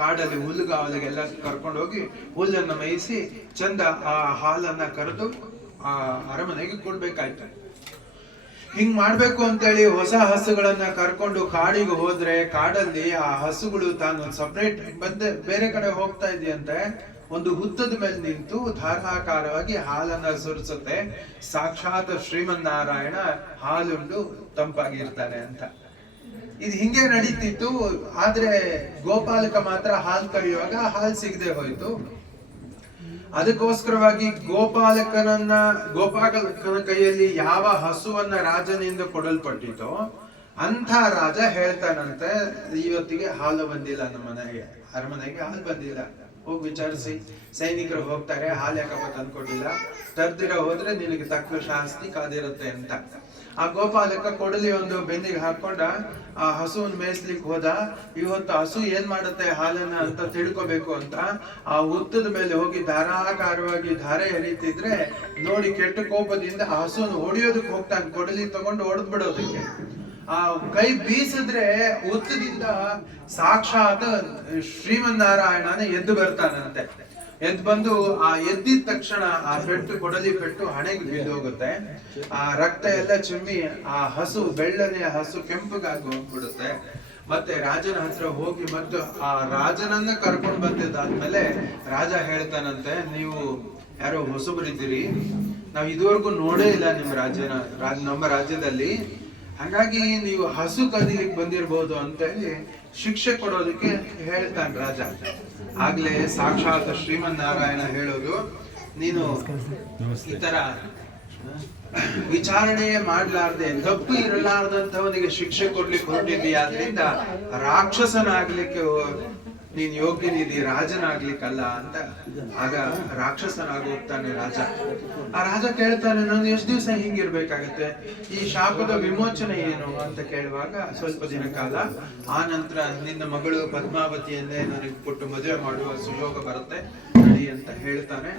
ಕಾಡಲ್ಲಿ ಹುಲ್ಲುಗಾವಲಿಗೆಲ್ಲ ಕರ್ಕೊಂಡು ಹೋಗಿ ಹುಲ್ಲನ್ನ ಮೇಯಿಸಿ ಚಂದ ಆ ಹಾಲನ್ನ ಕರೆದು ಆ ಅರಮನೆಗೆ ಕೊಡ್ಬೇಕಾಯ್ತು. ಹಿಂಗ್ ಮಾಡ್ಬೇಕು ಅಂತೇಳಿ ಹೊಸ ಹಸುಗಳನ್ನ ಕರ್ಕೊಂಡು ಕಾಡಿಗೆ ಹೋದ್ರೆ ಕಾಡಲ್ಲಿ ಆ ಹಸುಗಳು ತಾನು ಸಪರೇಟ್ ಬೇರೆ ಕಡೆ ಹೋಗ್ತಾ ಇದೆಯಂತೆ. ಒಂದು ಹುತ್ತದ ಮೇಲೆ ನಿಂತು ಧಾರಾಕಾರವಾಗಿ ಹಾಲನ್ನ ಸುರಿಸುತ್ತೆ. ಸಾಕ್ಷಾತ್ ಶ್ರೀಮನ್ನಾರಾಯಣ ಹಾಲುಂಡು ತಂಪಾಗಿರ್ತಾನೆ ಅಂತ. ಇದು ಹಿಂಗೆ ನಡೀತಿತ್ತು. ಆದ್ರೆ ಗೋಪಾಲಕ ಮಾತ್ರ ಹಾಲು ಕರೆಯುವಾಗ ಹಾಲು ಸಿಗದೆ ಹೋಯ್ತು. ಅದಕ್ಕೋಸ್ಕರವಾಗಿ ಗೋಪಾಲಕನ ಕೈಯಲ್ಲಿ ಯಾವ ಹಸುವನ್ನ ರಾಜನಿಂದ ಕೊಡಲ್ಪಟ್ಟಿತೋ ಅಂತ ರಾಜ ಹೇಳ್ತಾನಂತೆ, ಇವತ್ತಿಗೆ ಹಾಲು ಬಂದಿಲ್ಲ ನಮ್ಮ ಮನೆಗೆ, ಅರಮನೆಗೆ ಹಾಲು ಬಂದಿಲ್ಲ, ಹೋಗಿ ವಿಚಾರಿಸಿ. ಸೈನಿಕರು ಹೋಗ್ತಾರೆ, ಹಾಲು ಯಾಕಪ್ಪ ತಂದ್ಕೊಟ್ಟಿಲ್ಲ, ತರ್ದಿರ ಹೋದ್ರೆ ನಿನಗೆ ತಕ್ಕ ಶಾಸ್ತಿ ಕಾದಿರುತ್ತೆ ಅಂತ. ಆ ಗೋಪಾಲಕ ಕೊಡಲಿ ಒಂದು ಬೆನ್ನಿಗೆ ಹಾಕೊಂಡ ಆ ಹಸುವನ್ನ ಮೇಯಿಸ್ಲಿಕ್ಕೆ ಹೋದ. ಇವತ್ತು ಹಸು ಏನ್ ಮಾಡುತ್ತೆ ಹಾಲನ್ನ ಅಂತ ತಿಳ್ಕೊಬೇಕು ಅಂತ ಆ ಹುತ್ತದ ಮೇಲೆ ಹೋಗಿ ಧಾರಾಕಾರವಾಗಿ ಧಾರೆ ಎರೀತಿದ್ರೆ ನೋಡಿ ಕೆಟ್ಟ ಕೋಪದಿಂದ ಆ ಹಸುವನ್ನು ಹೊಡಿಯೋದಕ್ಕೆ ಹೋಗ್ತಾನೆ. ಕೊಡಲಿ ತಗೊಂಡು ಹೊಡೆದ್ ಬಿಡೋದಕ್ಕೆ ಆ ಕೈ ಬೀಸಿದ್ರೆ ಹುತ್ತದಿಂದ ಸಾಕ್ಷಾತ್ ಶ್ರೀಮನ್ನಾರಾಯಣನೇ ಎದ್ದು ಬರ್ತಾನಂತೆ. ಎದ್ದು ಬಂದು ಆ ಎದ್ದಿದ ತಕ್ಷಣ ಆ ಪೆಟ್ಟು, ಕೊಡಲಿ ಪೆಟ್ಟು ಹಣೆಗೆ ಬಿದ್ದು ಹೋಗುತ್ತೆ. ಆ ರಕ್ತ ಎಲ್ಲ ಚಿಮ್ಮಿ ಆ ಹಸು, ಬೆಳ್ಳನೆಯ ಹಸು ಕೆಂಪಗಾಗಿ ಹೋಗ್ಬಿಡುತ್ತೆ. ಮತ್ತೆ ರಾಜನ ಹತ್ರ ಹೋಗಿ ಮತ್ತು ಆ ರಾಜನನ್ನ ಕರ್ಕೊಂಡು ಬಂದಿದ್ದಾದ್ಮೇಲೆ ರಾಜ ಹೇಳ್ತಾನಂತೆ, ನೀವು ಯಾರೋ ಹೊಸಬರಿದ್ದೀರಿ, ನಾವ್ ಇದುವರೆಗೂ ನೋಡೇ ಇಲ್ಲ ನಮ್ಮ ರಾಜ್ಯದಲ್ಲಿ, ಹಾಗಾಗಿ ನೀವು ಹಸು ಕದಿಲಿಕ್ಕೆ ಬಂದಿರ್ಬೋದು ಅಂತ ಹೇಳಿ ಶಿಕ್ಷೆ ಕೊಡೋದಕ್ಕೆ ಹೇಳ್ತಾನೆ ರಾಜ. ಆಗ್ಲೇ ಸಾಕ್ಷಾತ್ ಶ್ರೀಮನ್ನಾರಾಯಣ ಹೇಳೋದು, ನೀನು ಈ ತರ ವಿಚಾರಣೆ ಮಾಡ್ಲಾರ್ದೆ ತಪ್ಪು ಇರಲಾರ್ದಂತವನಿಗೆ ಶಿಕ್ಷೆ ಕೊಡ್ಲಿಕ್ಕೆ ಹೊರಟಿದ್ದೀಯ, ಆದ್ರಿಂದ ರಾಕ್ಷಸನಾಗ್ಲಿಕ್ಕೆ ನೀನ್ ಯೋಗ್ಯನಿದಿ ರಾಜನಾಗ್ಲಿಕ್ಕಲ್ಲ ಅಂತ. ಆಗ ರಾಕ್ಷಸನಾಗಿ ಹೋಗ್ತಾನೆ ರಾಜ. ಆ ರಾಜ ಕೇಳ್ತಾನೆ, ನಾನು ಎಷ್ಟು ದಿವಸ ಹಿಂಗಿರ್ಬೇಕಾಗತ್ತೆ, ಈ ಶಾಪದ ವಿಮೋಚನೆ ಏನು ಅಂತ ಕೇಳುವಾಗ, ಸ್ವಲ್ಪ ದಿನ ಕಾಲ ಆ ನಂತರ ನಿನ್ನ ಮಗಳು ಪದ್ಮಾವತಿಯನ್ನೇ ನನಗೆ ಕೊಟ್ಟು ಮದುವೆ ಮಾಡುವ ಸುಯೋಗ ಬರುತ್ತೆ ನಡಿ ಅಂತ ಹೇಳ್ತಾನೆ.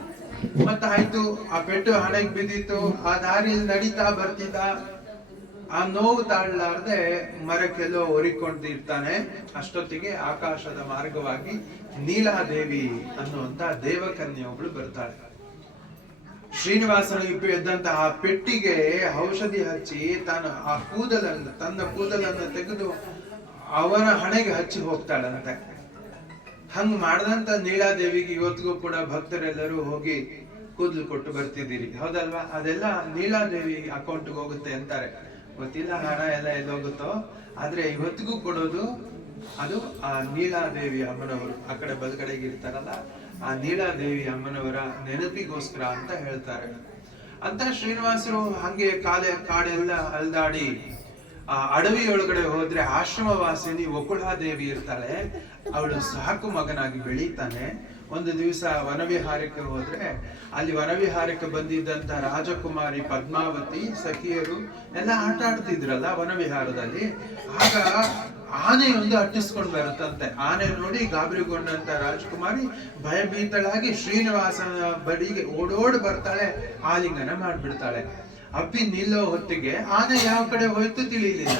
ಆಯ್ತು, ಆ ಪೆಟ್ಟು ಹಣೆಗೆ ಬಿದ್ದಿತ್ತು. ಆ ದಾರಿಯಲ್ಲಿ ನಡೀತಾ ಬರ್ತಿದ್ದ, ಆ ನೋವು ತಾಳಲಾರ್ದೆ ಮರಕ್ಕೆಲ್ಲೋ ಒರಿಕೊಂಡಿರ್ತಾನೆ. ಅಷ್ಟೊತ್ತಿಗೆ ಆಕಾಶದ ಮಾರ್ಗವಾಗಿ ನೀಲಾದೇವಿ ಅನ್ನುವಂತ ದೇವಕನ್ಯೆ ಒಬ್ಳು ಬರ್ತಾಳೆ. ಶ್ರೀನಿವಾಸನ ಎದ್ದಂತಹ ಆ ಪೆಟ್ಟಿಗೆ ಔಷಧಿ ಹಚ್ಚಿ ತನ್ನ ಕೂದಲನ್ನು ತೆಗೆದು ಅವನ ಹಣೆಗೆ ಹಚ್ಚಿ ಹೋಗ್ತಾಳಂತೆ. ಹಂಗ್ ಮಾಡದಂತ ನೀಲಾದೇವಿಗೆ ಇವತ್ತಿಗೂ ಕೂಡ ಭಕ್ತರೆಲ್ಲರೂ ಹೋಗಿ ಕೂದಲು ಕೊಟ್ಟು ಬರ್ತಿದ್ದೀರಿ, ಹೌದಲ್ವಾ? ಅದೆಲ್ಲ ನೀಲಾದೇವಿ ಅಕೌಂಟ್ಗೆ ಹೋಗುತ್ತೆ ಅಂತಾರೆ. ಗೊತ್ತಿಲ್ಲ ಹಣ ಎಲ್ಲ ಎಲ್ಲೋಗುತ್ತೋ, ಆದ್ರೆ ಇವತ್ತಿಗೂ ಕೊಡೋದು ಅದು ಆ ನೀಲಾದೇವಿ ಅಮ್ಮನವರು. ಆ ಕಡೆ ಬಲಗಡೆಗೆ ಇರ್ತಾರಲ್ಲ, ಆ ನೀಲಾದೇವಿ ಅಮ್ಮನವರ ನೆನಪಿಗೋಸ್ಕರ ಅಂತ ಹೇಳ್ತಾರೆ. ಅಂತ ಶ್ರೀನಿವಾಸರು ಹಂಗೆ ಕಾಡೆಲ್ಲ ಅಲ್ದಾಡಿ ಆ ಅಡವಿಯೊಳಗಡೆ ಹೋದ್ರೆ ಆಶ್ರಮವಾಸಿನಿ ವಕುಳಾದೇವಿ ಇರ್ತಾಳೆ. ಅವಳು ಸಾಕು ಮಗನಾಗಿ ಬೆಳೀತಾನೆ. ಒಂದು ದಿವಸ ವನವಿಹಾರಕ್ಕೆ ಹೋದ್ರೆ ಅಲ್ಲಿ ವನವಿಹಾರಕ್ಕೆ ಬಂದಿದ್ದಂತ ರಾಜಕುಮಾರಿ ಪದ್ಮಾವತಿ ಸಖಿಯರು ಎಲ್ಲ ಆಟ ಆಡ್ತಿದ್ರಲ್ಲ ವನವಿಹಾರದಲ್ಲಿ. ಆಗ ಆನೆಯೊಂದು ಅಟ್ಟಿಸ್ಕೊಂಡು ಬರುತ್ತಂತೆ. ಆನೆ ನೋಡಿ ಗಾಬರಿಗೊಂಡಂತ ರಾಜಕುಮಾರಿ ಭಯಭೀತಳಾಗಿ ಶ್ರೀನಿವಾಸನ ಬಳಿಗೆ ಓಡೋಡ್ ಬರ್ತಾಳೆ, ಆಲಿಂಗನ ಮಾಡ್ಬಿಡ್ತಾಳೆ. ಅಪ್ಪಿ ನಿಲ್ಲೋ ಹೊತ್ತಿಗೆ ಆನೆ ಯಾವ ಕಡೆ ಹೋಯ್ತು ತಿಳಿಲಿಲ್ಲ.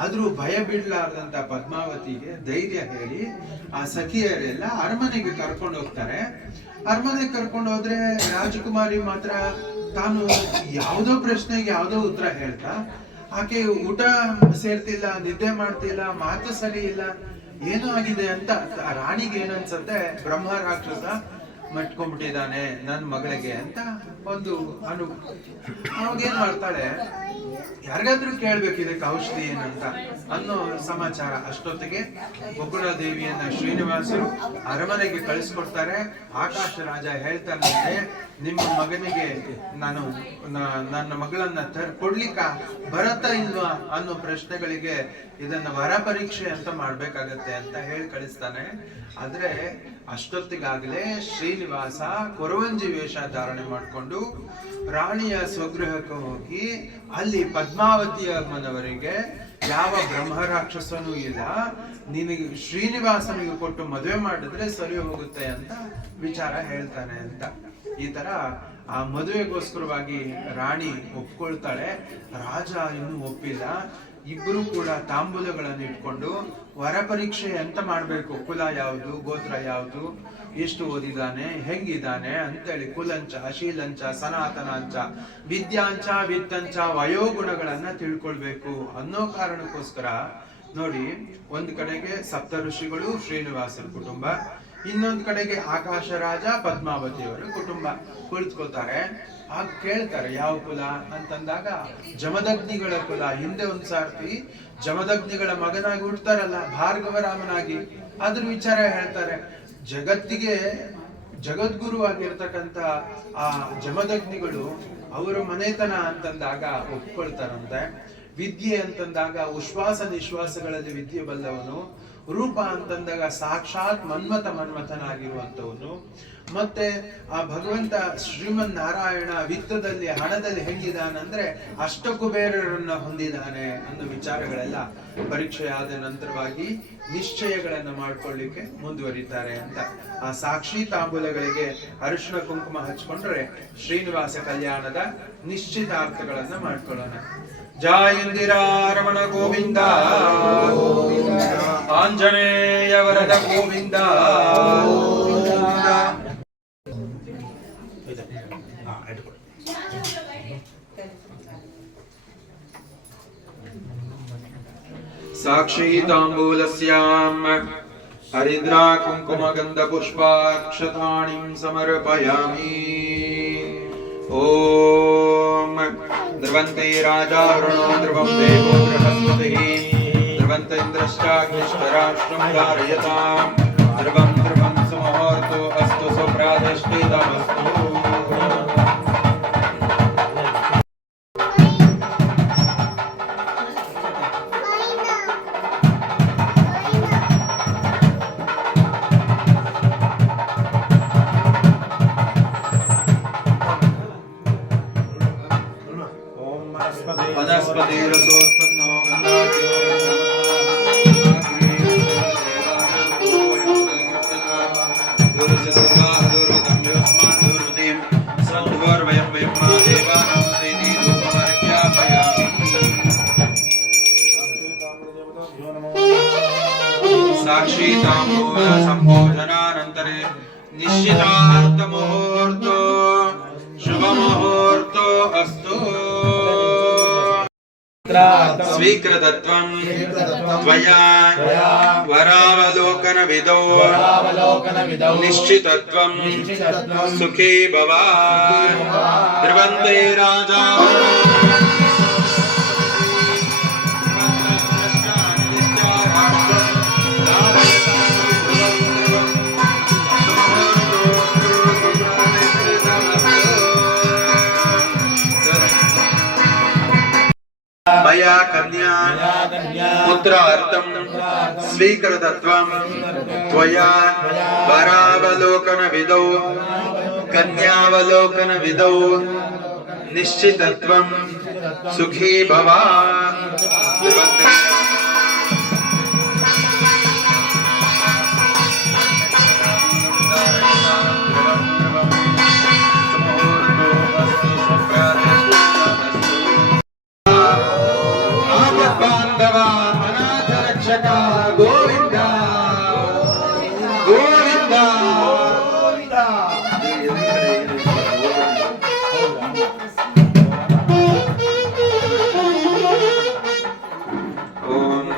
ಆದ್ರೂ ಭಯ ಬಿಡ್ಲಾರ್ದಂತ ಪದ್ಮಾವತಿಗೆ ಧೈರ್ಯ ಹೇಳಿ ಆ ಸಖಿಯರೆಲ್ಲ ಅರಮನೆಗೆ ಕರ್ಕೊಂಡು ಹೋಗ್ತಾರೆ. ಅರಮನೆಗೆ ಕರ್ಕೊಂಡು ಹೋದ್ರೆ ರಾಜಕುಮಾರಿ ಮಾತ್ರ ತಾನು ಯಾವುದೋ ಪ್ರಶ್ನೆಗೆ ಯಾವುದೋ ಉತ್ತರ ಹೇಳ್ತಾ, ಆಕೆ ಊಟ ಸೇರ್ತಿಲ್ಲ, ನಿದ್ದೆ ಮಾಡ್ತಿಲ್ಲ, ಮಾತು ಸರಿ ಇಲ್ಲ, ಏನೋ ಆಗಿದೆ ಅಂತ ರಾಣಿಗೆ ಏನನ್ಸತ್ತೆ, ಬ್ರಹ್ಮ ರಾಕ್ಷಸ ಮಟ್ಕೊಂಡ್ಬಿಟ್ಟಿದ್ದಾನೆ ನನ್ ಮಗಳಿಗೆ ಅಂತ ಒಂದು ಅವಾಗ ಏನ್ ಮಾಡ್ತಾಳೆ, ಯಾರಿಗಾದ್ರೂ ಕೇಳ್ಬೇಕು ಇದಕ್ಕೆ ಔಷಧಿ ಏನಂತ ಅನ್ನೋ ಸಮಾಚಾರ. ಅಷ್ಟೊತ್ತಿಗೆ ವಕುಳಾದೇವಿಯನ್ನ ಶ್ರೀನಿವಾಸರು ಅರಮನೆಗೆ ಕಳಿಸ್ಕೊಡ್ತಾರೆ. ಆಕಾಶ ರಾಜ ಹೇಳ್ತಾನಂತೆ, ನಿಮ್ಮ ಮಗನಿಗೆ ನಾನು ನನ್ನ ಮಗಳನ್ನ ಕೊಡ್ಲಿಕ್ಕ ಬರತ್ತಾ ಇಲ್ವಾ ಅನ್ನೋ ಪ್ರಶ್ನೆಗಳಿಗೆ ಇದನ್ನ ವರ ಪರೀಕ್ಷೆ ಅಂತ ಮಾಡ್ಬೇಕಾಗತ್ತೆ ಅಂತ ಹೇಳಿ ಕಳಿಸ್ತಾನೆ. ಆದ್ರೆ ಅಷ್ಟೊತ್ತಿಗಾಗಲೇ ಶ್ರೀನಿವಾಸ ಕೊರವಂಜಿ ವೇಷ ಧಾರಣೆ ಮಾಡಿಕೊಂಡು ರಾಣಿಯ ಸ್ವಗೃಹಕ್ಕೆ ಹೋಗಿ ಅಲ್ಲಿ ಪದ್ಮಾವತಿಯ ಮನವರಿಗೆ ಯಾವ ಬ್ರಹ್ಮ ರಾಕ್ಷಸನೂ ಇಲ್ಲ, ನಿನಗೆ ಶ್ರೀನಿವಾಸನಿಗೆ ಕೊಟ್ಟು ಮದುವೆ ಮಾಡಿದ್ರೆ ಸರಿ ಹೋಗುತ್ತೆ ಅಂತ ವಿಚಾರ ಹೇಳ್ತಾನೆ ಅಂತ. ಈ ತರ ಆ ಮದುವೆಗೋಸ್ಕರವಾಗಿ ರಾಣಿ ಒಪ್ಕೊಳ್ತಾಳೆ. ರಾಜ ಇನ್ನೂ ಒಪ್ಪಿಲ್ಲ. ಇಬ್ರು ಕೂಡ ತಾಂಬೂಲಗಳನ್ನು ಇಟ್ಕೊಂಡು ವರ ಪರೀಕ್ಷೆ ಎಂತ ಮಾಡ್ಬೇಕು, ಕುಲ ಯಾವುದು, ಗೋತ್ರ ಯಾವುದು, ಎಷ್ಟು ಓದಿದಾನೆ, ಹೆಂಗಿದಾನೆ ಅಂತೇಳಿ ಕುಲಂಚ, ಶೀಲಂಚ, ಸನಾತನಾಂಚ, ವಿದ್ಯಾಂಚ, ವಿತ್ತಂಚ, ವಯೋಗುಣಗಳನ್ನ ತಿಳ್ಕೊಳ್ಬೇಕು ಅನ್ನೋ ಕಾರಣಕ್ಕೋಸ್ಕರ ನೋಡಿ, ಒಂದ್ ಕಡೆಗೆ ಸಪ್ತ ಋಷಿಗಳು ಶ್ರೀನಿವಾಸರ ಕುಟುಂಬ, ಇನ್ನೊಂದ್ ಕಡೆಗೆ ಆಕಾಶ ರಾಜ ಪದ್ಮಾವತಿಯವರ ಕುಟುಂಬ ಕುಳಿತುಕೊಳ್ತಾರೆ. ಆಗ ಕೇಳ್ತಾರೆ ಯಾವ ಕುಲ ಅಂತಂದಾಗ ಜಮದಗ್ನಿಗಳ ಕುಲ. ಹಿಂದೆ ಒಂದ್ ಸಾರ್ತಿ ಜಮದಗ್ನಿಗಳ ಮಗನಾಗಿ ಹುಡ್ತಾರಲ್ಲ ಭಾರ್ಗವರಾಮನಾಗಿ, ಅದ್ರ ವಿಚಾರ ಹೇಳ್ತಾರೆ. ಜಗದ್ಗುರು ಆಗಿರ್ತಕ್ಕಂಥ ಆ ಜಮದಗ್ನಿಗಳು ಅವರ ಮನೆತನ ಅಂತಂದಾಗ ಒಪ್ಕೊಳ್ತಾರಂತೆ. ವಿದ್ಯೆ ಅಂತಂದಾಗ ಉಶ್ವಾಸ ನಿಶ್ವಾಸಗಳಲ್ಲಿ ವಿದ್ಯೆ ಬಲ್ಲವನು, ರೂಪ ಅಂತಂದಾಗ ಸಾಕ್ಷಾತ್ ಮನ್ಮಥನಾಗಿರುವಂತವನು, ಮತ್ತೆ ಆ ಭಗವಂತ ಶ್ರೀಮನ್ ನಾರಾಯಣ ವಿತ್ತದಲ್ಲಿ ಹಣದಲ್ಲಿ ಹೆಂಗಿದಾನಂದ್ರೆ ಅಷ್ಟಕುಬೇರರನ್ನ ಹೊಂದಿದ್ದಾನೆ ಅನ್ನೋ ವಿಚಾರಗಳೆಲ್ಲ ಪರೀಕ್ಷೆಯಾದ ನಂತರವಾಗಿ ನಿಶ್ಚಯಗಳನ್ನ ಮಾಡ್ಕೊಳ್ಳಿಕ್ಕೆ ಮುಂದುವರಿತಾರೆ ಅಂತ. ಆ ಸಾಕ್ಷಿ ತಾಂಬೂಲಗಳಿಗೆ ಅರಿಶಿಣ ಕುಂಕುಮ ಹಚ್ಕೊಂಡ್ರೆ ಶ್ರೀನಿವಾಸ ಕಲ್ಯಾಣದ ನಿಶ್ಚಿತಾರ್ಥಗಳನ್ನ ಮಾಡ್ಕೊಳ್ಳೋಣ. ಜಯ ರಮಣ ಗೋವಿಂದ, ಆಂಜನೇಯ ವರದ ಗೋವಿಂದ. ಸಾಕ್ಷಿ ತಾಂಬೂಲಸ್ಯಾಂ ಹರಿದ್ರಾ ಕುಂಕುಮ ಗಂಧ ಪುಷ್ಪಾಕ್ಷತಾಣಿಂ ಸಮರ್ಪಯಾಮಿ. ಓಂ ಧ್ರುವಂತೈ ರಾಜಾ ವರುಣೋ ಧ್ರುವಂ ದೇವೋ ಬೃಹಸ್ಪತಿಃ ಧ್ರುವಂತ ಇಂದ್ರಶ್ಚಾಗ್ನಿಶ್ವರಾಷ್ಟ್ರಂ ಧಾರಯತಾಂ ಧ್ರುವಂ ಧ್ರುವಂ ಸುಮುಹೂರ್ತೋ ಅಸ್ತು ಸುಪ್ರಾಧಿಷ್ಠಿತಮಸ್ತು. साक्षी तांबूल संभोजनानंतरे निश्चितार्थ मुहूर्तो शुभ मुहूर्तो अस्तु स्वीकृतत्वं त्वया वरावलोकन विदो निश्चितत्वं सुखी भव ध्रुवन्ते राजा मया कन्या पुत्रार्थं स्वीकृतत्वं त्वया वरावलोकनविदौ कन्यावलोकनविदौ निश्चितत्वं सुखी भव गोविंद गोविंद ओम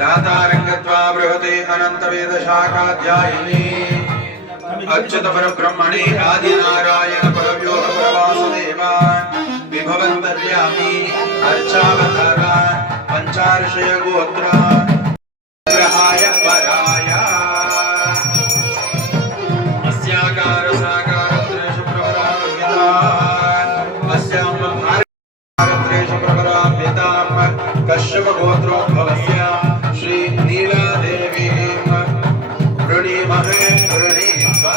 दातारंगत्वा बृहते अनंत वेद शाखाध्यायिनी अच्युत परब्रह्मणे आदि नारायण परव्योम परवासुदेव विभवन्तर्यामि अर्चावतार पंचार्षय गोत्र ग्रहाय पराय अस्याकार साकार त्रेष प्रवराभ्यता अस्यां भारत्रेष प्रवराभ्यतां कश्यप गोत्रोद्भवस्य श्री नीला देवी प्रणीमहे प्रणीत्वा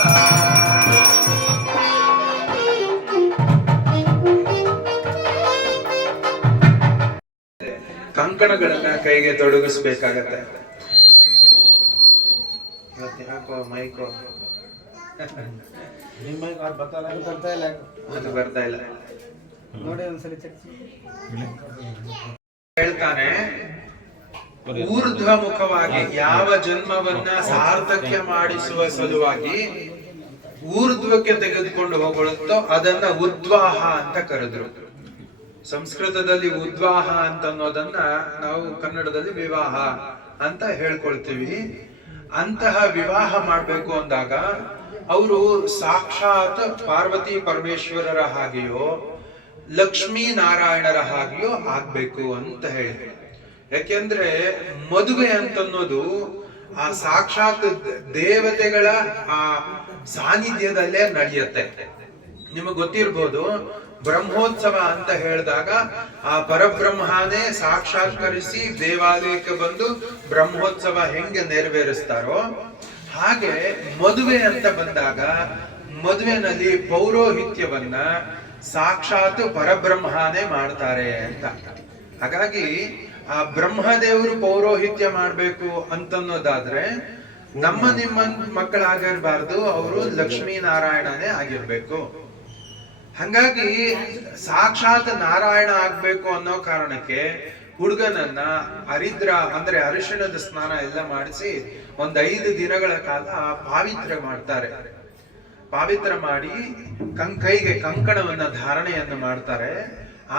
ಕಂಕಣಗಳನ್ನ ಕೈಗೆ ತೊಡಗಿಸಬೇಕಾಗತ್ತೆ. ಯಾಕೋ ಮೈಕೋ ಅದು ಬರ್ತಾ ಇಲ್ಲ ನೋಡಿ ಒಂದ್ಸಲಿ ಚೆಕ್ ಹೇಳ್ತಾನೆ. ಊರ್ಧ್ವಮುಖವಾಗಿ ಯಾವ ಜನ್ಮವನ್ನ ಸಾರ್ಥಕ್ಯ ಮಾಡಿಸುವ ಸಲುವಾಗಿ ಊರ್ಧ್ವಕ್ಕೆ ತೆಗೆದುಕೊಂಡು ಹೋಗುತ್ತೋ ಅದನ್ನ ಉದ್ವಾಹ ಅಂತ ಕರೆದ್ರು. ಸಂಸ್ಕೃತದಲ್ಲಿ ಉದ್ವಾಹ ಅಂತ ಅನ್ನೋದನ್ನ ನಾವು ಕನ್ನಡದಲ್ಲಿ ವಿವಾಹ ಅಂತ ಹೇಳ್ಕೊಳ್ತೀವಿ. ಅಂತಹ ವಿವಾಹ ಮಾಡ್ಬೇಕು ಅಂದಾಗ ಅವರು ಸಾಕ್ಷಾತ್ ಪಾರ್ವತಿ ಪರಮೇಶ್ವರರ ಹಾಗೆಯೋ ಲಕ್ಷ್ಮೀ ನಾರಾಯಣರ ಹಾಗೆಯೋ ಆಗ್ಬೇಕು ಅಂತ ಹೇಳಿ. ಯಾಕೆಂದ್ರೆ ಮದುವೆ ಅಂತನ್ನೋದು ಆ ಸಾಕ್ಷಾತ್ ದೇವತೆಗಳ ಆ ಸಾನ್ನಿಧ್ಯದಲ್ಲೇ ನಡೆಯುತ್ತೆ. ನಿಮಗೆ ಗೊತ್ತಿರ್ಬೋದು, ಬ್ರಹ್ಮೋತ್ಸವ ಅಂತ ಹೇಳಿದಾಗ ಆ ಪರಬ್ರಹ್ಮನೇ ಸಾಕ್ಷಾತ್ಕರಿಸಿ ದೇವಾಲಯಕ್ಕೆ ಬಂದು ಬ್ರಹ್ಮೋತ್ಸವ ಹೆಂಗೆ ನೆರವೇರಿಸ್ತಾರೋ ಹಾಗೆ ಮದುವೆ ಅಂತ ಬಂದಾಗ ಮದುವೆನಲ್ಲಿ ಪೌರೋಹಿತ್ಯವನ್ನ ಸಾಕ್ಷಾತ್ ಪರಬ್ರಹ್ಮನೇ ಮಾಡ್ತಾರೆ ಅಂತ. ಹಾಗಾಗಿ ಆ ಬ್ರಹ್ಮದೇವರು ಪೌರೋಹಿತ್ಯ ಮಾಡ್ಬೇಕು ಅಂತನ್ನೋದಾದ್ರೆ ನಮ್ಮ ನಿಮ್ಮ ಮಕ್ಕಳಾಗಿರ್ಬಾರ್ದು, ಅವರು ಲಕ್ಷ್ಮೀ ನಾರಾಯಣನೇ ಆಗಿರ್ಬೇಕು. ಹಂಗಾಗಿ ಸಾಕ್ಷಾತ್ ನಾರಾಯಣ ಆಗ್ಬೇಕು ಅನ್ನೋ ಕಾರಣಕ್ಕೆ ಹುಡುಗನನ್ನ ಹರಿದ್ರ ಅಂದ್ರೆ ಅರಿಶಿಣದ ಸ್ನಾನ ಎಲ್ಲ ಮಾಡಿಸಿ 5 ದಿನಗಳ ಕಾಲ ಪಾವಿತ್ರ ಮಾಡ್ತಾರೆ. ಪಾವಿತ್ರ ಮಾಡಿ ಕೈಗೆ ಕಂಕಣವನ್ನ ಧಾರಣೆಯನ್ನು ಮಾಡ್ತಾರೆ.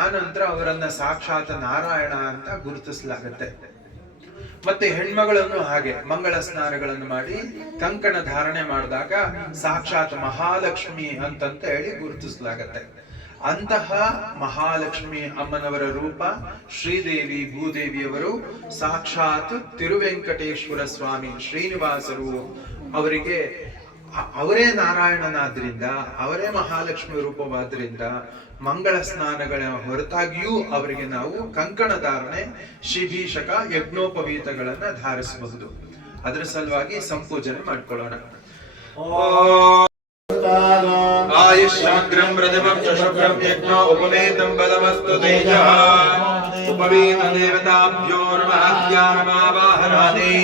ಆ ನಂತರ ಅವರನ್ನ ಸಾಕ್ಷಾತ್ ನಾರಾಯಣ ಅಂತ ಗುರುತಿಸಲಾಗತ್ತೆ. ಮತ್ತೆ ಹೆಣ್ಮಗಳನ್ನು ಹಾಗೆ ಮಂಗಳ ಸ್ನಾನಗಳನ್ನು ಮಾಡಿ ಕಂಕಣ ಧಾರಣೆ ಮಾಡಿದಾಗ ಸಾಕ್ಷಾತ್ ಮಹಾಲಕ್ಷ್ಮಿ ಅಂತಂತ ಹೇಳಿ ಗುರುತಿಸಲಾಗತ್ತೆ. ಅಂತಹ ಮಹಾಲಕ್ಷ್ಮಿ ಅಮ್ಮನವರ ರೂಪ ಶ್ರೀದೇವಿ ಭೂದೇವಿಯವರು ಸಾಕ್ಷಾತ್ ತಿರುವೆಂಕಟೇಶ್ವರ ಸ್ವಾಮಿ ಶ್ರೀನಿವಾಸರು. ಅವರಿಗೆ ಅವರೇ ನಾರಾಯಣನಾದ್ರಿಂದ, ಅವರೇ ಮಹಾಲಕ್ಷ್ಮಿ ರೂಪವಾದ್ರಿಂದ ಮಂಗಳ ಸ್ನಾನಗಳ ಹೊರತಾಗಿಯೂ ಅವರಿಗೆ ನಾವು ಕಂಕಣ ಧಾರಣೆ, ಶಿಭೀಷಕ, ಯಜ್ಞೋಪವೀತಗಳನ್ನ ಧಾರಿಸಬಹುದು. ಅದರ ಸಲುವಾಗಿ ಸಂಪೂಜನೆ ಮಾಡ್ಕೊಳ್ಳೋಣ. ಆಯುಷ್ಯಾಗ್ರಂ ಪ್ರಥಮಂ ಶುಭ್ರಂ ಯಜ್ಞೋ ಉಪವೇತಂ ಬಲವಸ್ತು ತೇಜಃ ಉಪವೇತ ದೇವತಾಭ್ಯೋ ನಮಃ ಧ್ಯಾನಮಾವಾಹನಾಮಿ.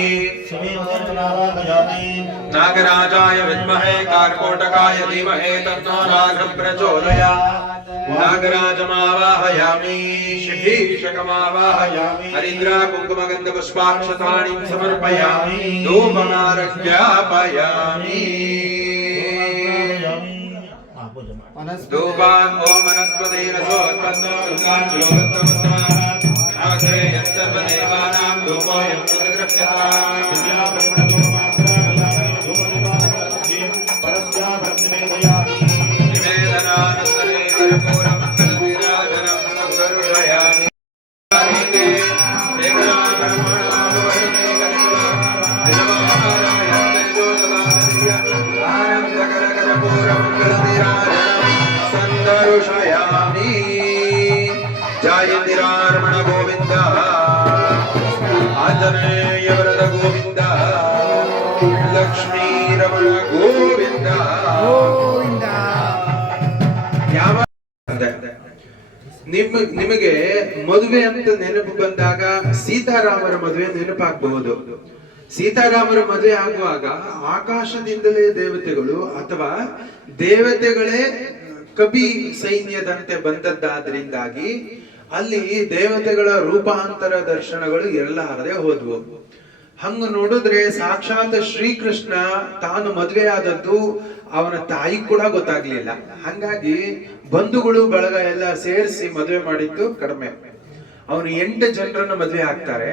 ನಾಗರಾಜಾಯ ವಿದ್ಮಹೇ ಕಾರ್ಕೋಟಕಾಯ ಧೀಮಹಿ ತನ್ನೋ ನಾಗಂ ಪ್ರಚೋದಯಾತ್. नागराजमावाहयामि शिभीषकमावाहयामि हरिद्रा कुङ्कुमगन्ध पुष्पाक्षताणीं समर्पयामि धूपमारज्ञापयामि धूपान् ॐ वनस्पतिरसोत्पन्नो दुर्गाञ्जलोत्तमः अग्रे यत्सर्वदेवानां धूपोऽयं निवेदनानन्तरे कर्पूरं कलविराजनं सङ्करुषयामि संदर्शयामि जयतिरार्मण गोविंद आंजनेय वरद गोविंद लक्ष्मी रमण गोविंद ಯಾವ ನಿಮಗೆ ಮದುವೆ ಅಂತ ನೆನಪು ಬಂದಾಗ ಸೀತಾರಾಮರ ಮದುವೆ ನೆನಪಾಗಬಹುದು. ಸೀತಾರಾಮರ ಮದುವೆ ಆಗುವಾಗ ಆಕಾಶದಿಂದಲೇ ದೇವತೆಗಳು ಅಥವಾ ದೇವತೆಗಳೇ ಕಪಿ ಸೈನ್ಯದಂತೆ ಬಂದದ್ದಾದ್ರಿಂದಾಗಿ ಅಲ್ಲಿ ದೇವತೆಗಳ ರೂಪಾಂತರ ದರ್ಶನಗಳು ಇರಲಾರದೆ ಹೋದ್ವು. ಹಂಗ ನೋಡಿದ್ರೆ ಸಾಕ್ಷಾತ್ ಶ್ರೀಕೃಷ್ಣ ತಾನು ಮದುವೆ ಆದದ್ದು ಅವನ ತಾಯಿ ಕೂಡ ಗೊತ್ತಾಗ್ಲಿಲ್ಲ. ಹಂಗಾಗಿ ಬಂಧುಗಳು ಬಳಗ ಎಲ್ಲ ಸೇರಿಸಿ ಮದುವೆ ಮಾಡಿದ್ದು ಕಡಿಮೆ. ಅವನು 8 ಜನರನ್ನು ಮದುವೆ ಆಗ್ತಾರೆ.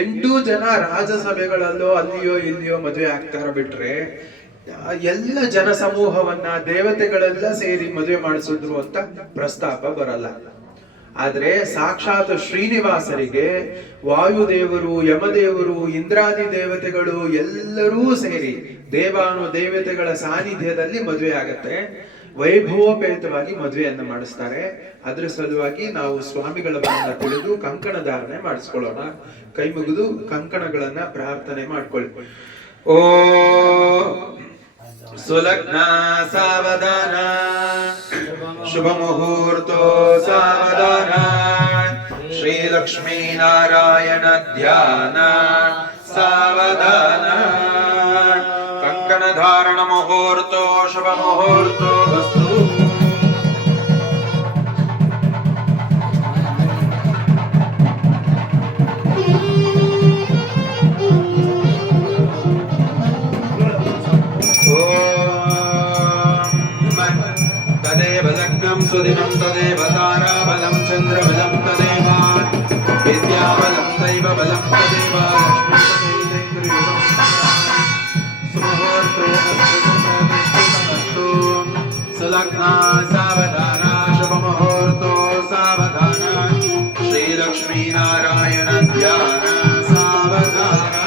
8 ಜನ ರಾಜಸಭೆಗಳಲ್ಲೋ ಅಲ್ಲಿಯೋ ಇಲ್ಲಿಯೋ ಮದುವೆ ಆಗ್ತಾರ ಬಿಟ್ರೆ ಎಲ್ಲ ಜನ ಸಮೂಹವನ್ನ ದೇವತೆಗಳೆಲ್ಲ ಸೇರಿ ಮದುವೆ ಮಾಡಿಸಿದ್ರು ಅಂತ ಪ್ರಸ್ತಾಪ ಬರಲ್ಲ. ಆದ್ರೆ ಸಾಕ್ಷಾತ್ ಶ್ರೀನಿವಾಸರಿಗೆ ವಾಯುದೇವರು, ಯಮದೇವರು, ಇಂದ್ರಾದಿ ದೇವತೆಗಳು ಎಲ್ಲರೂ ಸೇರಿ ದೇವಾನು ದೇವತೆಗಳ ಸಾನ್ನಿಧ್ಯದಲ್ಲಿ ಮದುವೆ ಆಗತ್ತೆ. ವೈಭವೋಪೇತವಾಗಿ ಮದುವೆಯನ್ನ ಮಾಡಿಸ್ತಾರೆ. ಅದ್ರ ಸಲುವಾಗಿ ನಾವು ಸ್ವಾಮಿಗಳ ಬಣ್ಣ ತಿಳಿದು ಕಂಕಣ ಧಾರಣೆ ಮಾಡಿಸ್ಕೊಳ್ಳೋಣ. ಕೈ ಮುಗಿದು ಕಂಕಣಗಳನ್ನ ಪ್ರಾರ್ಥನೆ ಮಾಡ್ಕೊಳ್ಳಿ. ಓ ಸುಲಗ್ನ ಸಾವಧಾನ ಶುಭ ಮುಹೂರ್ತೋ ಸಾವಧಾನ ಶ್ರೀ ಲಕ್ಷ್ಮೀ ನಾರಾಯಣ ಧ್ಯಾನ ಸಾವಧಾನ ಕಂಕಣ ಧಾರಣ ಮುಹೂರ್ತೋ ಶುಭ ಮುಹೂರ್ತೋ ಅಸ್ತು. सुदिनं तदेव ताराबलं चन्द्रबलं तदेव विद्याबलं दैवबलं तदेव सुमुहूर्तो अस्तु सुलग्ना सावधाना शुभमुहूर्तो सावधाना श्रीलक्ष्मी नारायण ध्यान सावधाना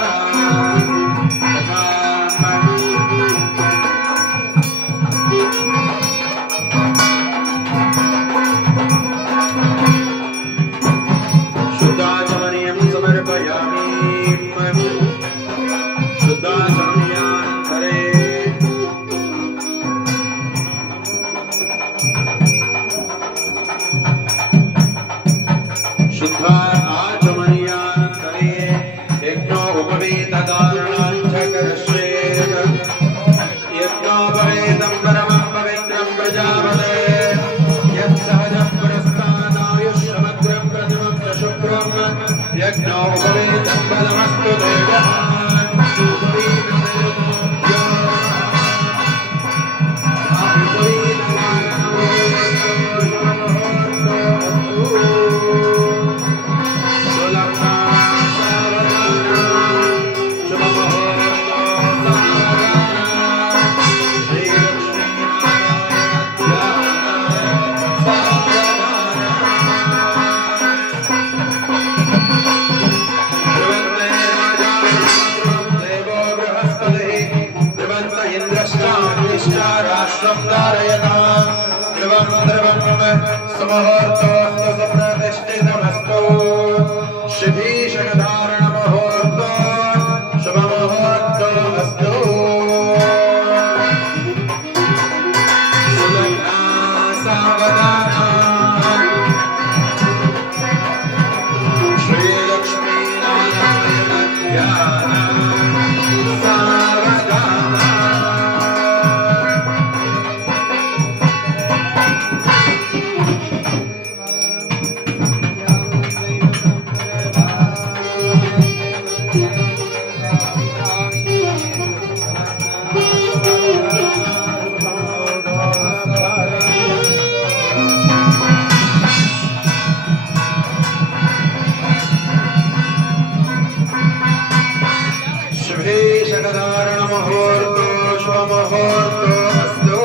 तिलकधारण मुहूर्तो शुभमुहूर्तो अस्तु।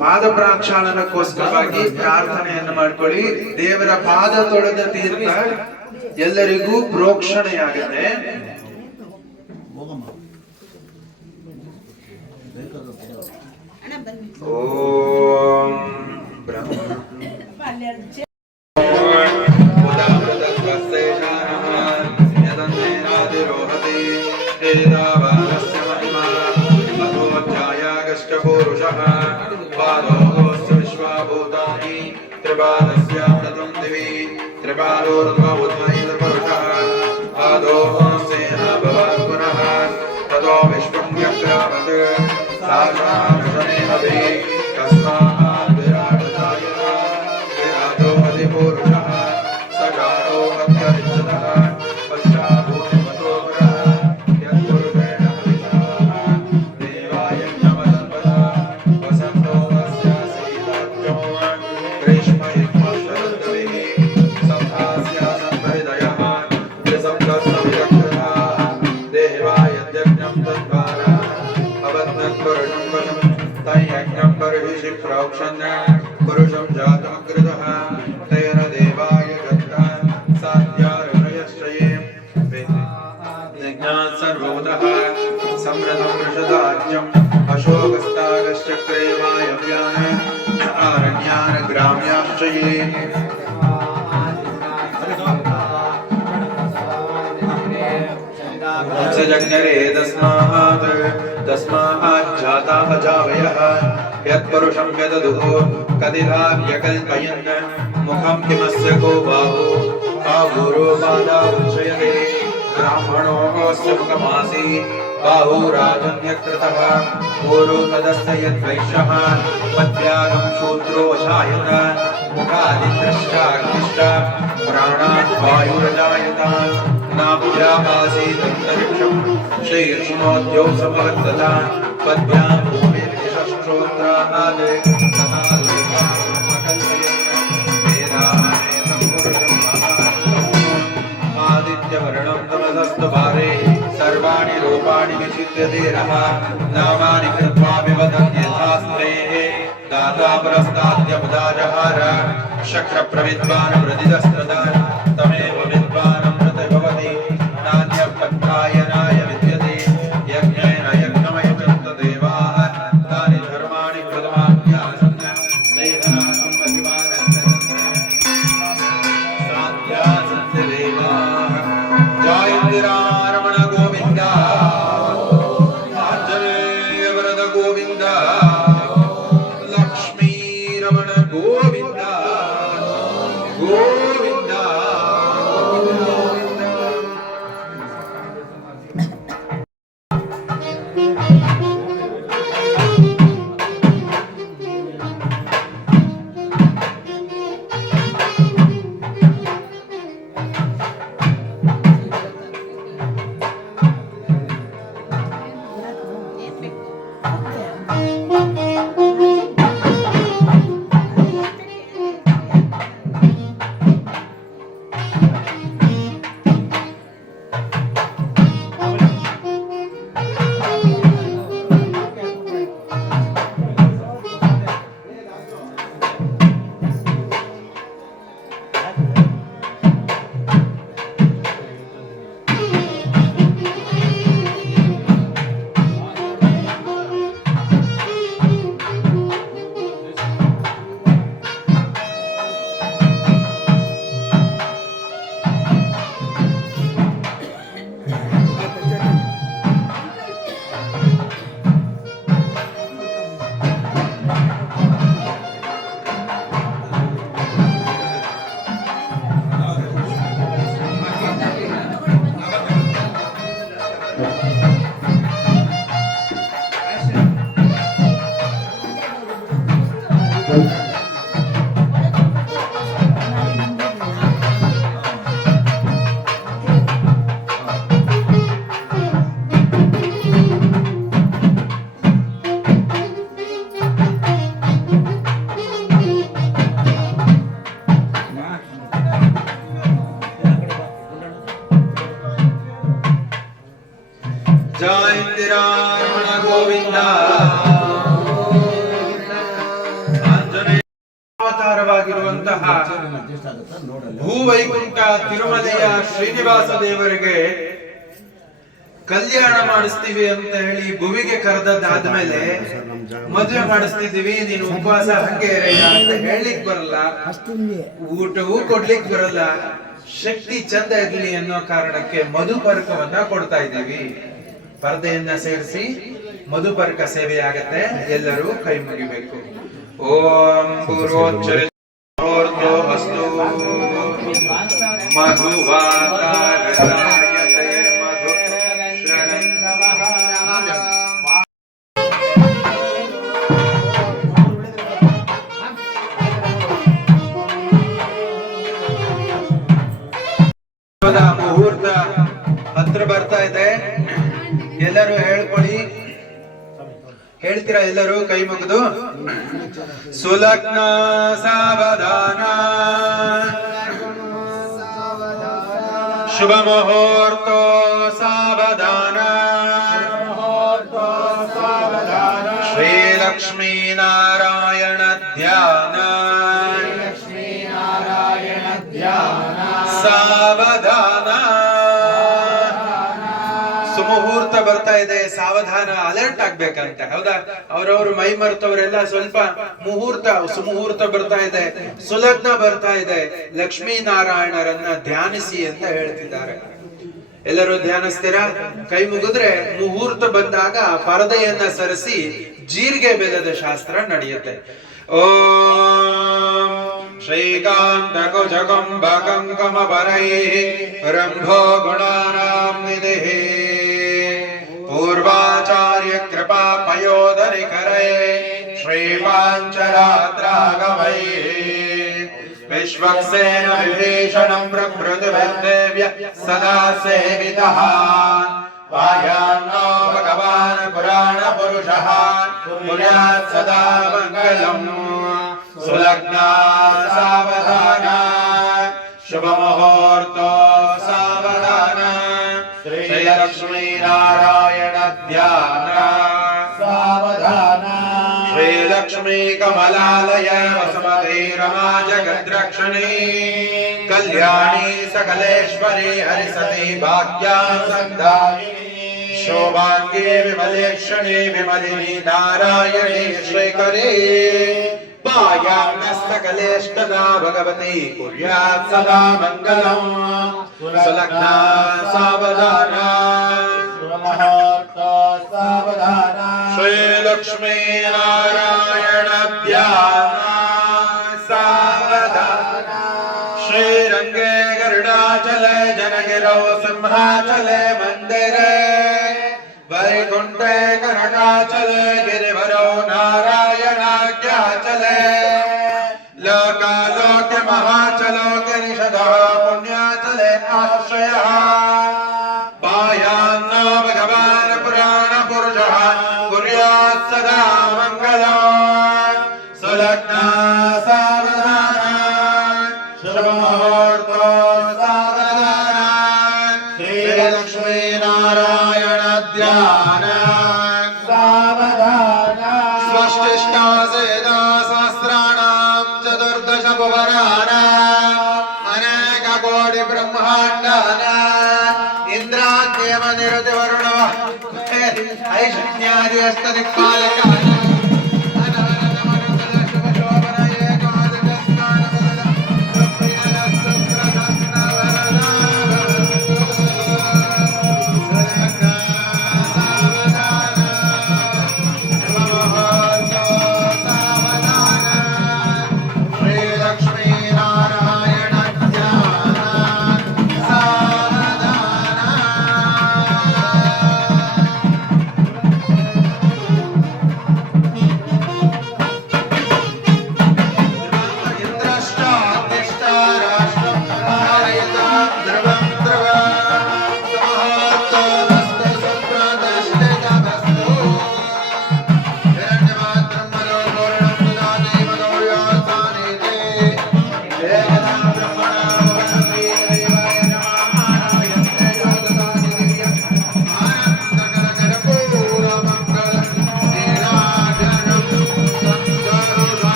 ಪಾದ ಪ್ರಕ್ಷಾಳನಕ್ಕೋಸ್ಕರವಾಗಿ ಪ್ರಾರ್ಥನೆಯನ್ನು ಮಾಡ್ಕೊಳ್ಳಿ. ದೇವರ ಪಾದ ತೊಳೆದ ತೀರ್ಥ ಎಲ್ಲರಿಗೂ ಪ್ರೋಕ್ಷಣೆಯಾಗಿದೆ. ಓಂ ಬ್ರಹ್ಮ विश्वाभूतानि त्रिपादस्यामृतं दिवि त्रिपादोर्ध्वोऽध्वैतपुरुषः पादोऽस्तेन भवात् पुनः ततो विश्वं व्यक्रामत् साक्षादशनेऽपि तस्मात् विराटतायः विराजो अधिपुरुषः स जातो मध्यरिच्यतः पश्चाभूतिमतो पुरः यत्पुरुषेण हविषाः देवाय नमः वसन्तो वस्यासीताज्ञो ग्रीष्म युग्मशरद्भिः संहास्या संहृदयः त्रिसप्तसविरक्षः देवाय यज्ञं तद्वारा अवद्नं पुरुषं वशं तयज्ञं बर्हिषि प्रोक्षन् पुरुषं जातमग्रतः तेन देवाय गतः साध्यारुणयश्रये यज्ञात् सर्वोदः समृतं वृषदाज्यम् अशोकस्तागश्चक्रे वायव्यान् आरण्यान् ग्राम्याश्च ये वंशजज्ञरे तस्मात् जाता अजावयः यत्पुरुषं यददुः कदिधा व्यकल्पयन् मुखं किमस्य को बाहुरोपादा उच्यते ब्राह्मणोऽस्य मुखमासी बाहुराजन्यकृतः पूर्वो तदस्य यद्वैश्यः मध्याह्नं शूद्रोऽजायत मुखादित्रश्चाग्निश्च प्राणात् वायुरजायत नाभ्यामासीदन्तरिक्षं शीर्ष्णोद्यौ समवर्तत पद्भ्यां भूमिर्यशस्त्रोत्रात् तथा आदित्यवर्णं तमसस्तु भारे सर्वाणि रूपाणि विचिन्त्यतेरः नामानि कृत्वा विवदन् यथास्त्रे दाता परस्ताद्यमुदाजहार शक्रप्रविद्वान् वृदिदस्त्रदान् तमेव विद्वान् अमृत भवति नान्यः पन्थायनाय विद्यते यज्ञेन यज्ञमयजन्त देवाः तानि धर्माणि प्रथमाभ्यासन् नैधनाकं साध्यासन्ति देवाः जयन्ति रामरमण गोविन्द आञ्जनेय वरद गोविन्द लक्ष्मी रमण गोविन्द गोविन्द Okay. ಜಯಂತಿರಾರಮಣ ಗೋವಿಂದ. ಆಂಜನೇಯ ಅವತಾರವಾಗಿರುವಂತಹ ಭೂವೈಕುಂಠ ತಿರುಮಲೆಯ ಶ್ರೀನಿವಾಸ ದೇವರಿಗೆ ಕಲ್ಯಾಣ ಮಾಡಿಸ್ತೀವಿ ಅಂತ ಹೇಳಿ ಭುವಿಗೆ ಕರೆದದ್ದಾದ್ಮೇಲೆ ಮದುವೆ ಮಾಡಿಸ್ತಿದೀವಿ, ನೀನು ಉಪವಾಸ ಹಂಗೆ ಇರಯ್ಯ ಅಂತ ಹೇಳಲಿಕ್ ಬರಲ್ಲ, ಊಟವೂ ಕೊಡ್ಲಿಕ್ ಬರಲ್ಲ, ಶಕ್ತಿ ಚಂದ ಇರ್ಲಿ ಅನ್ನೋ ಕಾರಣಕ್ಕೆ ಮಧುಪರ್ಕವನ್ನ ಕೊಡ್ತಾ ಇದ್ದೀವಿ. ಪರದೆಯನ್ನ ಸೇರಿಸಿ ಮಧುಪರ್ಕ ಸೇವೆ ಆಗತ್ತೆ. ಎಲ್ಲರೂ ಕೈ ಮುಗಿಬೇಕು. ಓಂ ಪೂರ್ವೋಚ್ಚರಿತೋ ಅಸ್ತು ಮಧುವಾಕಾರಯಾಯತೆ ಮಧು ಶರನ್ನಮಃ. ಮುಹೂರ್ತ ಹತ್ರ ಬರ್ತಾ ಇದೆ. ಎಲ್ಲರೂ ಹೇಳ್ಕೊಳ್ಳಿ. ಹೇಳ್ತೀರಾ ಎಲ್ಲರೂ ಕೈ ಮುಗಿದು? ಸುಲಗ್ನ ಸಾವಧಾನ, ಶುಭ ಮುಹೂರ್ತ ಸಾವಧಾನ, ಶ್ರೀ ಲಕ್ಷ್ಮೀ ನಾರಾಯಣ ಧ್ಯಾನ, ಸಾವಧಾನ. ಸುಮುಹೂರ್ತ ಬರ್ತಾ ಇದೆ, ಸಾವಧಾನ, ಅಲರ್ಟ್ ಆಗ್ಬೇಕಂತ. ಹೌದಾ? ಅವರವರು ಮೈ ಮರೆತವರೆಲ್ಲ ಸ್ವಲ್ಪ ಮುಹೂರ್ತ, ಸುಮುಹೂರ್ತ ಬರ್ತಾ ಇದೆ, ಸುಲಗ್ನ ಬರ್ತಾ ಇದೆ, ಲಕ್ಷ್ಮೀ ನಾರಾಯಣರನ್ನ ಧ್ಯಾನಿಸಿ ಅಂತ ಹೇಳ್ತಿದ್ದಾರೆ. ಎಲ್ಲರೂ ಧ್ಯಾನಿಸ್ತೀರಾ? ಕೈ ಮುಗಿದ್ರೆ ಮುಹೂರ್ತ ಬಂದಾಗ ಪರದೆಯನ್ನ ಸರಿಸಿ ಜೀರಿಗೆ ಬೆಲ್ಲದ ಶಾಸ್ತ್ರ ನಡೆಯುತ್ತೆ. ಓಂ ಶ್ರೀಕಾಂತ ಕುಜಕುಂಭಕಂಕಮ ಪರೈಃ ರಂಭೋ ಗುಣಾನಾಂ ನಿಧಿಃ ಪೂರ್ವಾಚಾರ್ಯ ಕೃಪಾ ಪಯೋಧರಿಕರೈ ಶ್ರೀ ಪಾಂಚರಾತ್ರಾಗಮೈಃ ವಿಶ್ವಕ್ಸೇನ ವಿಭೀಷಣಂ ಪ್ರಕೃತಿವಿದ್ದೇವ್ಯ ಸದಾ ಸೇವಿತಃ ವಾಯಾನ್ನೋ ಭಗವಾನ್ ಪುರಾಣ ಪುರುಷಃ ಪುರ್ಯಾತ್ ಸದಾ ಮಂಗಲಂ. ಸುಲಗ್ನ ಸಾವಧಾನ, ಶುಭ ಮುಹೂರ್ತ ಸಾವಧಾನ, ಶ್ರೀ ಲಕ್ಷ್ಮೀ ನಾರಾಯಣ ಧ್ಯಾನ ಸಾವಧಾನ, ಶ್ರೀ ಲಕ್ಷ್ಮೀ ಕಮಲಾಲಯ ವಸುಮತಿ ರಮಾ ಜಗದ್ರಕ್ಷಣಿ ಕಲ್ಯಾಣಿ ಸಕಲೇಶ್ವರಿ ಹರಿಸತಿ ಭಾಗ್ಯಾ ಸಂಧಾಯಿನಿ ಶೋಭಾಂಗೇ ವಿಮಲೇಕ್ಷಣಿ ವಿಮಲಿನಿ ನಾರಾಯಣಿ ಶ್ರೀಕರೇ ಪಾಯಾನ್ನಸ್ತಕಲೇಷ್ಟದಾ ಭಗವತಿ ಕುರ್ಯಾತ್ ಸದಾ ಮಂಗಲಂ. ಸುಲಗ್ನ ಸಾವಧಾನ, ಸಾವಧಾನ, ಶ್ರೀ ಲಕ್ಷ್ಮೀ ನಾರಾಯಣ ಧ್ಯಾನ ಸಾವಧಾನ, ಶ್ರೀರಂಗೇ ಗರುಡಾಚಲೆ ಜನಗಿರೌ ಸಿಂಹಾಚಲೆ ಮಂದಿರೇ ವೈಕುಂಠೆ ಕನಕಾಚಲೆ ಗಿರಿವರೌ ನಾರಾಯಣಾಖ್ಯಾಚಲೆ ಲೋಕಾಲೋಕ್ಯ ಮಹಾಚಲೋ ಗಿರಿಶದಃ ಪುಣ್ಯಾಚಲೆ ಆಶ್ರಯಃ ಪಾಯಾನ್ನೋ ಭಗವಾನ್ ಪುರಾಣ ಪುರುಷಃ ಕುರ್ಯಾತ್ ಸದಾ ಮಂಗಲಂ. ಸುಲಗ್ನ ಸಾವಧಾನ, ಶುಭ ಮುಹೂರ್ತ ಸಾವಧಾನ, ಶ್ರೀ ಲಕ್ಷ್ಮೀ ನಾರಾಯಣ ಧ್ಯಾನ ಸಾವಧಾನ, ಸ್ವಷ್ಟಿಷ್ಟಾಸೇದ ಸಹಸ್ರಾಣಾಂ ಚತುರ್ದಶ ಭುವನಾನ ಅನೇಕ ಕೋಟಿ ಬ್ರಹ್ಮಾಂಡಾನ ಇಂದ್ರಾದ್ಯಮ ನಿರುತಿ ವರುಣವ ಐಷಣ್ಯಾದಿ ಅಷ್ಟ ದಿಕ್ಪಾಲಕಾನ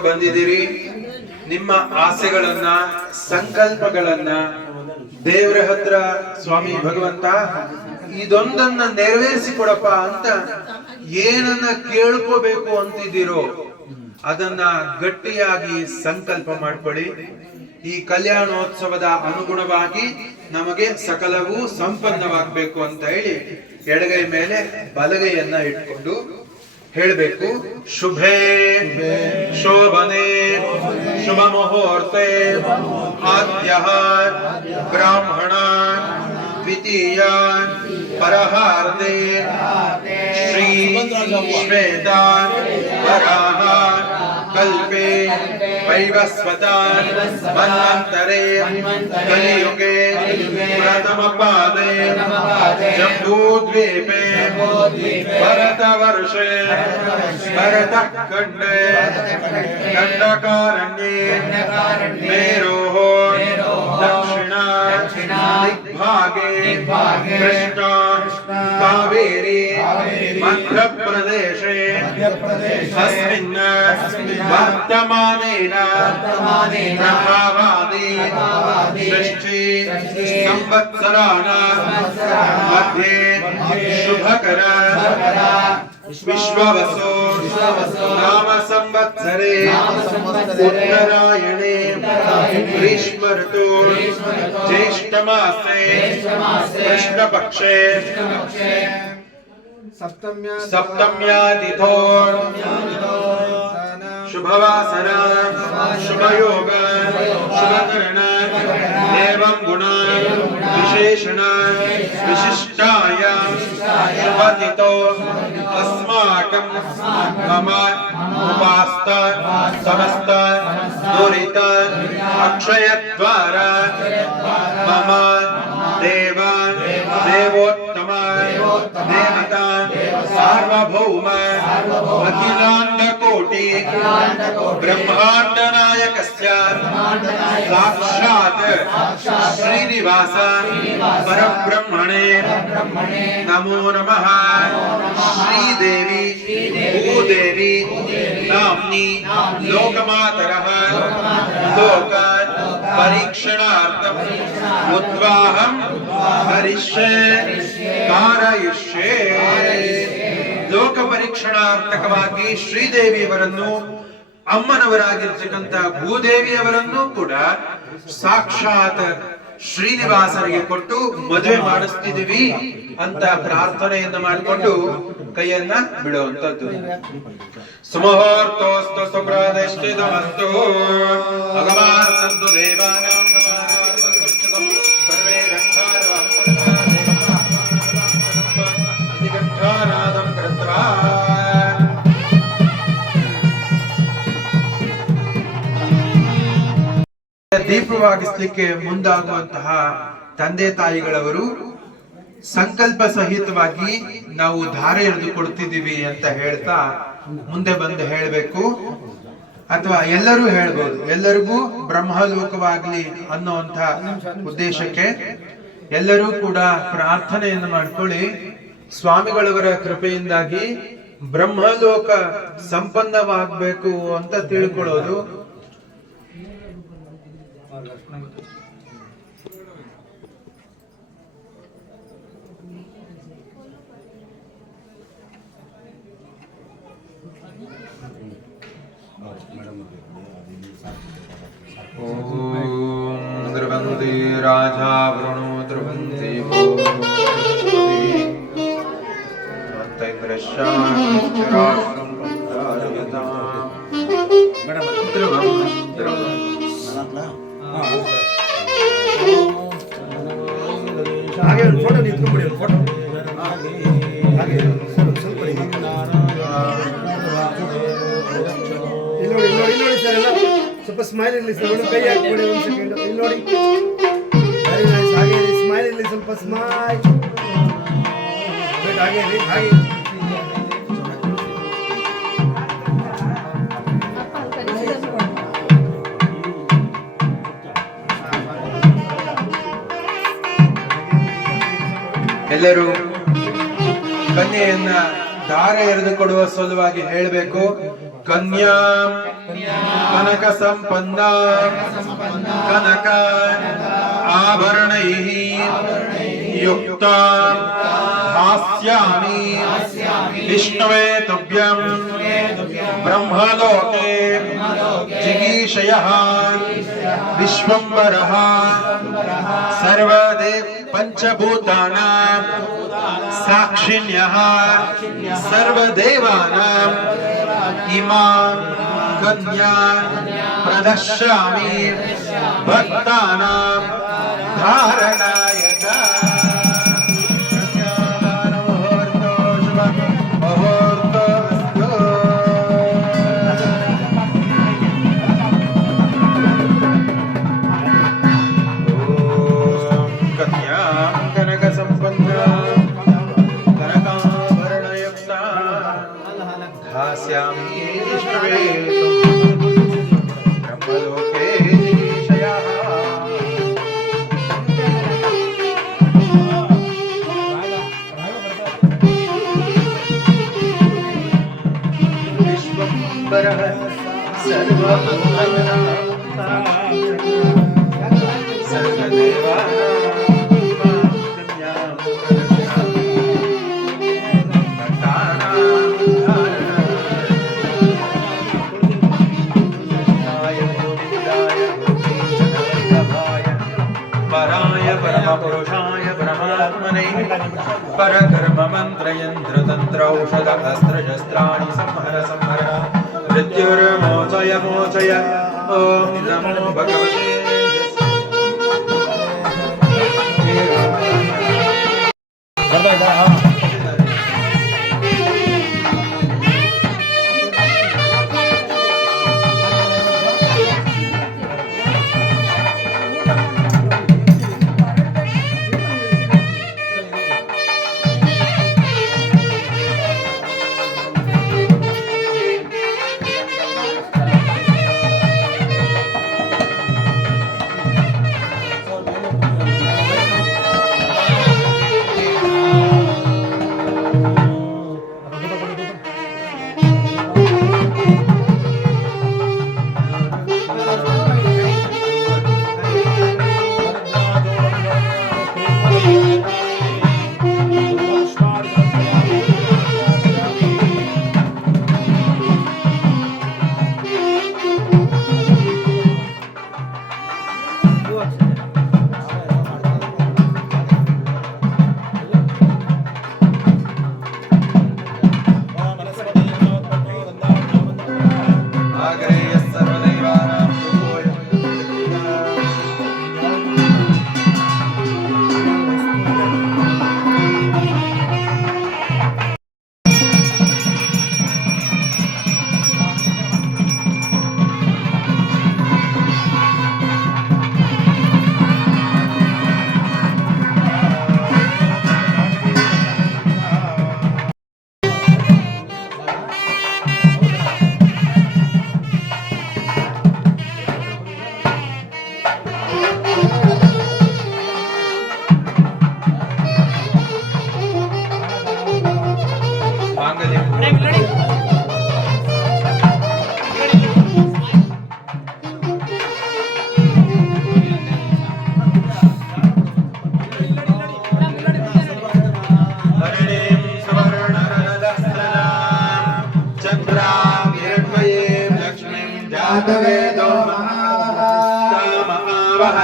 ಉತ್ಸವಕ್ಕೆ ಬಂದಿದ್ದೀರಿ. ನಿಮ್ಮ ಆಸೆಗಳನ್ನ, ಸಂಕಲ್ಪಗಳನ್ನ ದೇವರ ಹತ್ರ ಸ್ವಾಮಿ ಭಗವಂತ ಇದೊಂದನ್ನ ನೆರವೇರಿಸಿಕೊಡಪ್ಪ ಅಂತ ಏನನ್ನ ಕೇಳ್ಕೋಬೇಕು ಅಂತಿದ್ದೀರೋ ಅದನ್ನ ಗಟ್ಟಿಯಾಗಿ ಸಂಕಲ್ಪ ಮಾಡ್ಕೊಳ್ಳಿ. ಈ ಕಲ್ಯಾಣೋತ್ಸವದ ಅನುಗುಣವಾಗಿ ನಮಗೆ ಸಕಲವೂ ಸಂಪನ್ನವಾಗಬೇಕು ಅಂತ ಹೇಳಿ ಎಡಗೈ ಮೇಲೆ ಬಲಗೈಯನ್ನ ಇಟ್ಕೊಂಡು ಹೇಳಬೇಕು. ಶುಭೇ ಶೋಭನೆ ಶುಭ ಮುಹೂರ್ತೆ ಆದ್ಯ ಬ್ರಾಹ್ಮಣ ದ್ವಿತೀಯ ಪರಹಾರ್ದೆ ಶ್ರೀ ಶ್ವೇತ ವರಾಹ ಕಲ್ಪೆ ವೈವಸ್ವತ ಮನ್ವಂತರೆ ಕಲಿಯುಗೆ ಪ್ರಥಮ ಪಾದೆ ಜಂಬೂದ್ವೀಪೆ ಭರತ ವರ್ಷೆ ಭರತ ಖಂಡೇ ದಂಡಕಾರಣ್ಯೇ ಮೇರೋಃ ದಕ್ಷಿಣ ದಿಗ್ಭಾಗೆ ಕೃಷ್ಣ ಕಾವೇರಿ ಮಧ್ಯಪ್ರದೇಶೆ ಅಸ್ಮಿನ್ ವರ್ತಮಾನೇನ ಪ್ರಭಾವಾದಿ ಷಷ್ಠಿ ಸಂವತ್ಸರಾಣಾಂ ಮಧ್ಯೆ ಶುಭಕರ ವಿಶ್ವವಸು ನಾಮ ಸಂವತ್ಸರೆ ಉತ್ತರಾಯಣೆ ಗ್ರೀಷ್ಮ ಋತು ಜ್ಯೇಷ್ಠ ಮಾಸೆ ಕೃಷ್ಣ ಪಕ್ಷೆ ಸಪ್ತಮ್ಯಾದಿಥೋ ಶುಭವಾಸರ ಶುಭಯೋಗ ಶುಭಕರಣ ಏವಂ ಗುಣ ವಿಶೇಷಣ ವಿಶಿಷ್ಟಾಯ ಶುಭತಿಥೋ ಅಸ್ಮಾಕಂ ಮಮ ಉಪಾಸ್ತ ಸಮಸ್ತ ದುರಿತ ಅಕ್ಷಯದ್ವಾರ ಮಮ ದೇವ ದೇವೋತ್ತಮ ದೇವತಾ ಸಾರ್ವಭೌಮ ಅಖಿಲಾಂಡ ಕೋಟಿ ಬ್ರಹ್ಮಾಂಡ ನಾಯಕಸ್ಯ ಸಾಕ್ಷಾತ್ ಶ್ರೀನಿವಾಸ ಪರಬ್ರಹ್ಮಣೇ ನಮೋ ನಮಃ. ಶ್ರೀದೇವಿ ಭೂದೇವಿ ನಾಮ್ನಿ ಲೋಕಮಾತರಃ ಲೋಕ ಪರೀಕ್ಷಣಾರ್ಥಂ ಉದ್ವಾಹಂ ಹರಿಷ್ಯೆ ಕಾರಯಿಷ್ಯೆ. ಲೋಕ ಪರೀಕ್ಷಣಾರ್ಥಕವಾಗಿ ಶ್ರೀದೇವಿಯವರನ್ನು, ಅಮ್ಮನವರಾಗಿರ್ತಕ್ಕಂಥ ಭೂದೇವಿಯವರನ್ನು ಕೂಡ ಸಾಕ್ಷಾತ್ ಶ್ರೀನಿವಾಸರಿಗೆ ಕೊಟ್ಟು ಮದುವೆ ಮಾಡಿಸ್ತಿದೀವಿ ಅಂತ ಪ್ರಾರ್ಥನೆಯನ್ನ ಮಾಡಿಕೊಂಡು ಕೈಯನ್ನ ಬಿಡುವಂತದ್ದು. ಸುಮುಹೂರ್ತೋಸ್ತು ಸುಪ್ರತಿಷ್ಠಿತಮಸ್ತು ಭಗವಾನ್ ದೇವಾನಾಂ ಸರ್ವೇ ಗಂಧಾರವಂ ಕೃತ್ವಾ ದೀಪವಾಗಿಸ್ಲಿಕ್ಕೆ ಮುಂದಾಗುವಂತಹ ತಂದೆ ತಾಯಿಗಳವರು ಸಂಕಲ್ಪ ಸಹಿತವಾಗಿ ನಾವು ಧಾರೆ ಎರೆದು ಕೊಡ್ತಿದ್ದೀವಿ ಅಂತ ಹೇಳ್ತಾ ಮುಂದೆ ಬಂದು ಹೇಳಬೇಕು. ಅಥವಾ ಎಲ್ಲರೂ ಹೇಳ್ಬೋದು, ಎಲ್ಲರಿಗೂ ಬ್ರಹ್ಮಲೋಕವಾಗ್ಲಿ ಅನ್ನುವಂಥ ಉದ್ದೇಶಕ್ಕೆ ಎಲ್ಲರೂ ಕೂಡ ಪ್ರಾರ್ಥನೆಯನ್ನು ಮಾಡ್ಕೊಳ್ಳಿ. ಸ್ವಾಮಿಗಳವರ ಕೃಪೆಯಿಂದಾಗಿ ಬ್ರಹ್ಮಲೋಕ ಸಂಪನ್ನವಾಗಬೇಕು ಅಂತ ತಿಳ್ಕೊಳ್ಳೋದು. ಓಂ ಧ್ರುವಂತಿ ರಾಜಾ ವೃಣೋ ಧ್ರುವಂತಿ ಹಾಗೆ ಒಂದು ಫೋಟೋ ನಿಂತ್ಕೊಂಡ್ಬಿಡಿ, ಒಂದು ಫೋಟೋ ಹಾಗೆ ಸ್ವಲ್ಪ ಇಲ್ಲಿ ನೋಡಿ ಸರ್, ಎಲ್ಲ ಸ್ವಲ್ಪ ಸ್ಮೈಲ್ ಇರಲಿ ಸರ್, ಒಂದು ಕೈ ಹಾಕ್ಬಿಡಿ ಒಂದು ಸೆಕೆಂಡ್. ಇಲ್ಲಿ ನೋಡಿ, ವೆರಿ ನೈಸ್. ಹಾಗೆ ಸ್ಮೈಲ್ ಇರಲಿ, ಸ್ವಲ್ಪ ಸ್ಮೈಲ್ ಹಾಗೆ ಇರಲಿ, ಹಾಗೆ ಎಲ್ಲರೂ ಕನ್ಯೆಯನ್ನ ಧಾರೆ ಎರೆದು ಕೊಡುವ ಸಲುವಾಗಿ ಹೇಳಬೇಕು. ಕನ್ಯಾ ಕನಕ ಸಂಪನ್ನ ಕನಕ ಆಭರಣೈಃ ಯುಕ್ತ ಹಾಸ್ಯಾಮಿ ವಿಷ್ಣುವೇ ತುಭ್ಯಂ ಬ್ರಹ್ಮಲೋಕೆ ಜಿಗೀಷಯಃ ವಿಶ್ವಂಬರಃ ಸರ್ವದೇವ ಪಂಚಭೂತಾನಾಂ ಸಾಕ್ಷಿಣ್ಯಃ ಸರ್ವದೇವಾನಾಂ ಇಮಾಂ ಕನ್ಯಾಂ ಪ್ರದರ್ಶಯಾಮಿ ಭಕ್ತಾನಾಂ ಧಾರಣಾಯ ಚ. ಮುಹೂರ್ತೋ ಶುಭ ಮುಹೂರ್ತೋऽಸ್ತು. ಓಂ ಕನ್ಯಾಂ ಕನಕ ಸಂಪನ್ನ ಕನಕಾಭರಣಯುಕ್ತ ಹಾಸ್ಯಾಮಿ ವಿಷ್ಣುವೇ ಬ್ರಹ್ಮಲೋಕೆ ಜಿಗೀಷಯಃ. ವಿಶ್ವಂಬರಃ ಸರ್ವಭೂತಾನಾಂ ಸರ್ವದೇವಾನಾಂ ಕನ್ಯಾಂ ಪ್ರದರ್ಶಯಾಮಿ ಭಕ್ತಾನಾಂ ಧಾರಣಾಯ ಗೋವಿಂದಾಯ ಗೋಪೀಜನವಲ್ಲಭಾಯ ಪರಾಯ ಪರಮಪುರುಷಾಯ ಪರಮಾತ್ಮನೇ ಪರಕರ್ಮ ಮಂತ್ರಯಂತ್ರ ತಂತ್ರೌಷಧ ಅಸ್ತ್ರಶಸ್ತ್ರಾಣಿ ಸಂಹರ ಸಂಹರ ಮೃತ್ಯುರ್ಮೋಚಯ ಮೋಚಯ. ಓಂ ನಮೋ ಭಗವತೆ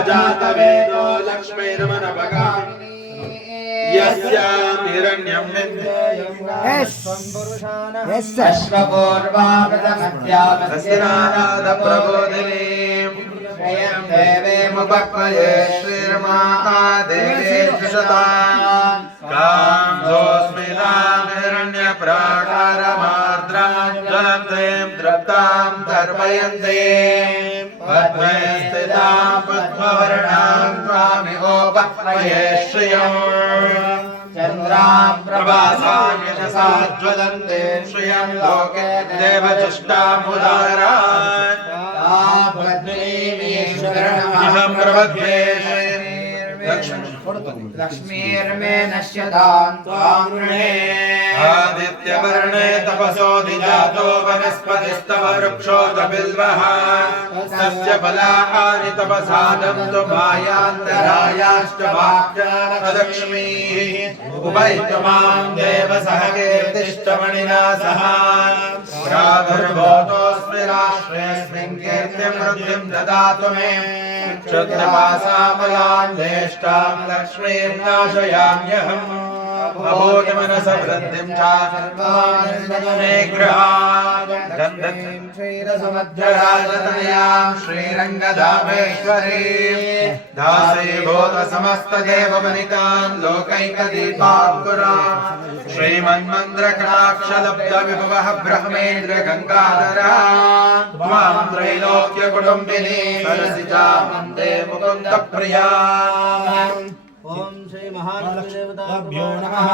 जातवेदो लक्ष्मीर्मनभगामिनी यस्यां हिरण्यं प्रबोधिनीं श्रियं देवीमुपक्वये श्रीर्महादेवी शतां कामोऽस्मितां हिरण्यप्राकारमार्द्रां ज्वलन्तीं तृप्तां तर्पयन्तीं पद्मे स्थितां पद्मवर्णां त्वामिहोपक्वये श्रियम् चन्द्रां प्रभासां यशसा ज्वलन्ते श्रियं लोके देवचष्टामुदारान् अहं प्रबध्ये लक्ष्मीर्मे नश्यतां त्वां गृहे आदित्यवर्णे तप वसोदिजातो वनस्पतिस्तव वृक्षोदबिल्वः तस्य फलानि तपसा दन्तु बाह्यान्तरायाश्च वाक्यानलक्ष्मीः उपैतमां देव सह कीर्तिश्च मणिना सह प्रादुर्भूतोऽस्मि राष्ट्रेऽस्मिन् कीर्तिं वृद्धिं ददातु मे क्षुद्रपासामलान्वेष्टां लक्ष्मीं नाशयाम्यहम् अभूतमनस वृद्धिं च सर्वान् श्रीरसमध्यराजतनयां श्रीरङ्गधामेश्वरीं दासीभूत समस्तदेववनितां लोकैकदीपाङ्कुरां श्रीमन्मन्द्रकटाक्षलब्धविभवः ब्रह्मेन्द्र गङ्गाधरा त्वां त्रैलोक्यकुटुम्बिनी सरसिजा वन्दे मुकुन्दप्रिया। ओम श्री महादेवताभ्यो नमः।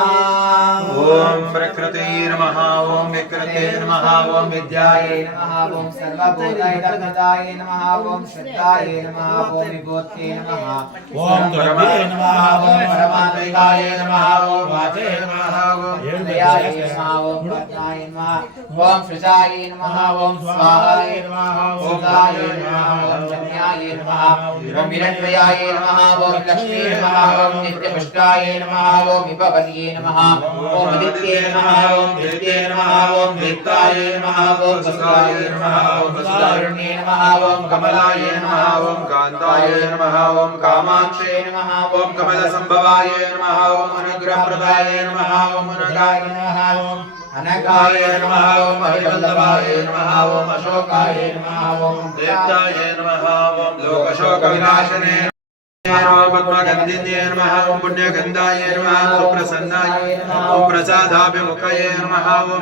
ओम प्रकृतिर्नमः ओम विकृतिर्नमः ओम विद्यायै नमः ओम सर्वभूताय नमः ओम श्रद्धायै नमः ओम विभूत्यै नमः ओम परमाय नमः ओम परमात्मिकाय नमः ओम वाचे नमः ओम हृदयाय नमः ओम पद्माय नमः ओम सृजाय नमः ओम स्वाहाय नमः ओम गाय नमः ओम जन्याय नमः ओम हिरण्मयाय नमः ओम लक्ष्मी नमः ओम नित्यपुष्टाय नमः ओम विभवत्यै नमः ओम नित्ये नमः ओम नित्ये नमः ओम नित्याय नमः ओम वसुदाय नमः ओम वसुदारण्ये नमः ओम कमलाय नमः ओम कान्ताय नमः ओम कामाक्षे नमः ओम कमलसंभवाय नमः ओम अनुग्रहप्रदाय नमः ओम अनगाय नमः ओम अनगाय नमः ओम हरिवल्लभाय नमः ओम अशोकाय नमः ओम देवताय नमः ओम लोकशोकविनाशने पद्मगन्धिन्ये नमः ओम पुण्यगन्धाय नमः ओम प्रसन्नाय नमः ओम प्रसादाभिमुखाय नमः ओम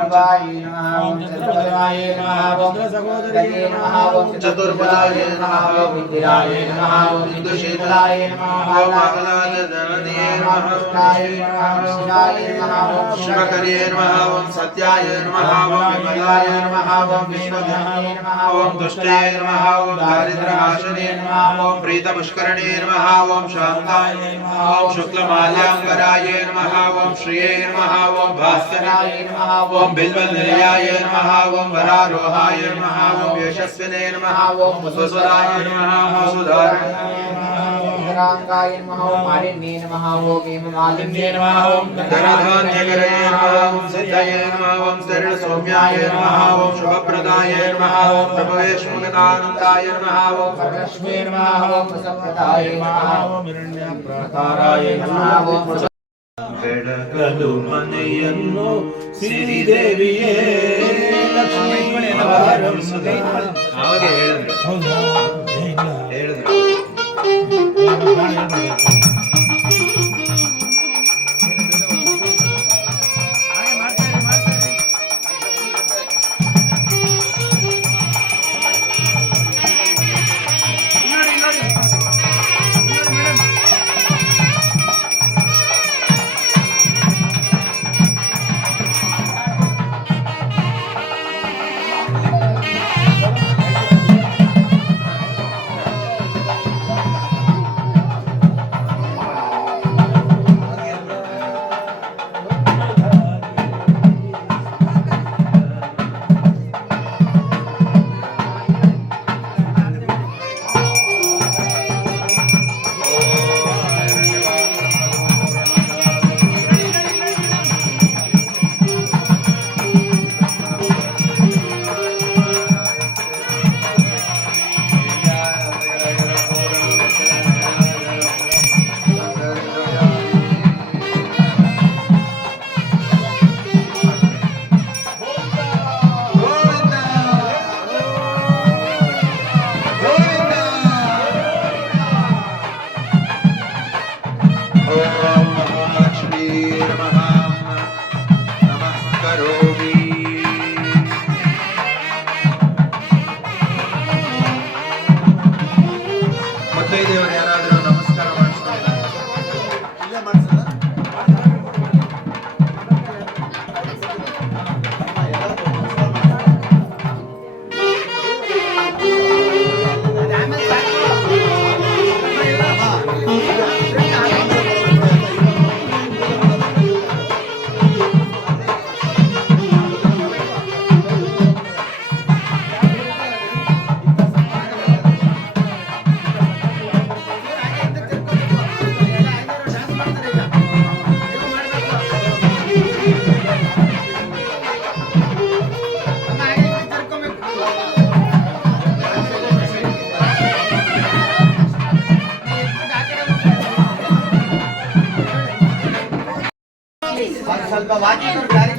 चतुर्भुजाय नमः ओम सहोदराय नमः ओम चतुर्भुजाय नमः ओम विद्याय नमः ओम इंदुशीतलाय नमः ओम आह्लादजनन्ये नमः शिवाय नमः शिवाय नमः ओम शुभकर्ये नमः ओम सत्याय नमः ओम विमलाय नमः ओम विश्वधर्माय नमः ओम दुष्टाय नमः ओम दारिद्र्यनाशने नमः ओम प्रीतपुष्करणे नमः ओम शान्ताय नमः ओम शुक्लमाल्याम्बराय नमः ओम श्रिये नमः ओम भास्कराय नमः ओम बिल्वनिलयाय नमः ओम वरारोहाय नमः ओम यशस्विने नमः ओम वसुसुराय नमः वसुधाराय रांगाय नमः ओम मालिन्ये नमः ओम हेममालिन्ये नमः ओम धनधान्यकरये नमः ओम सिद्धये नमः ओम शरणसौम्याय नमः ओम शुभप्रदाय नमः ओम प्रभवेश्वगतानन्दाय नमः ओम लक्ष्मी नमः ओम संपदाय नमः ओम हिरण्यप्रकाराय नमः ओम ಬೆಳಗಲು ಮನೆಯನ್ನು ಸಿರಿದೇವಿಯೇ ಲಕ್ಷ್ಮೀ ಅವಾಗ ಹೇಳಿದ್ರು ಸ್ವಲ್ಪ ವಾಕಿಂಗ್ ದಾರಿ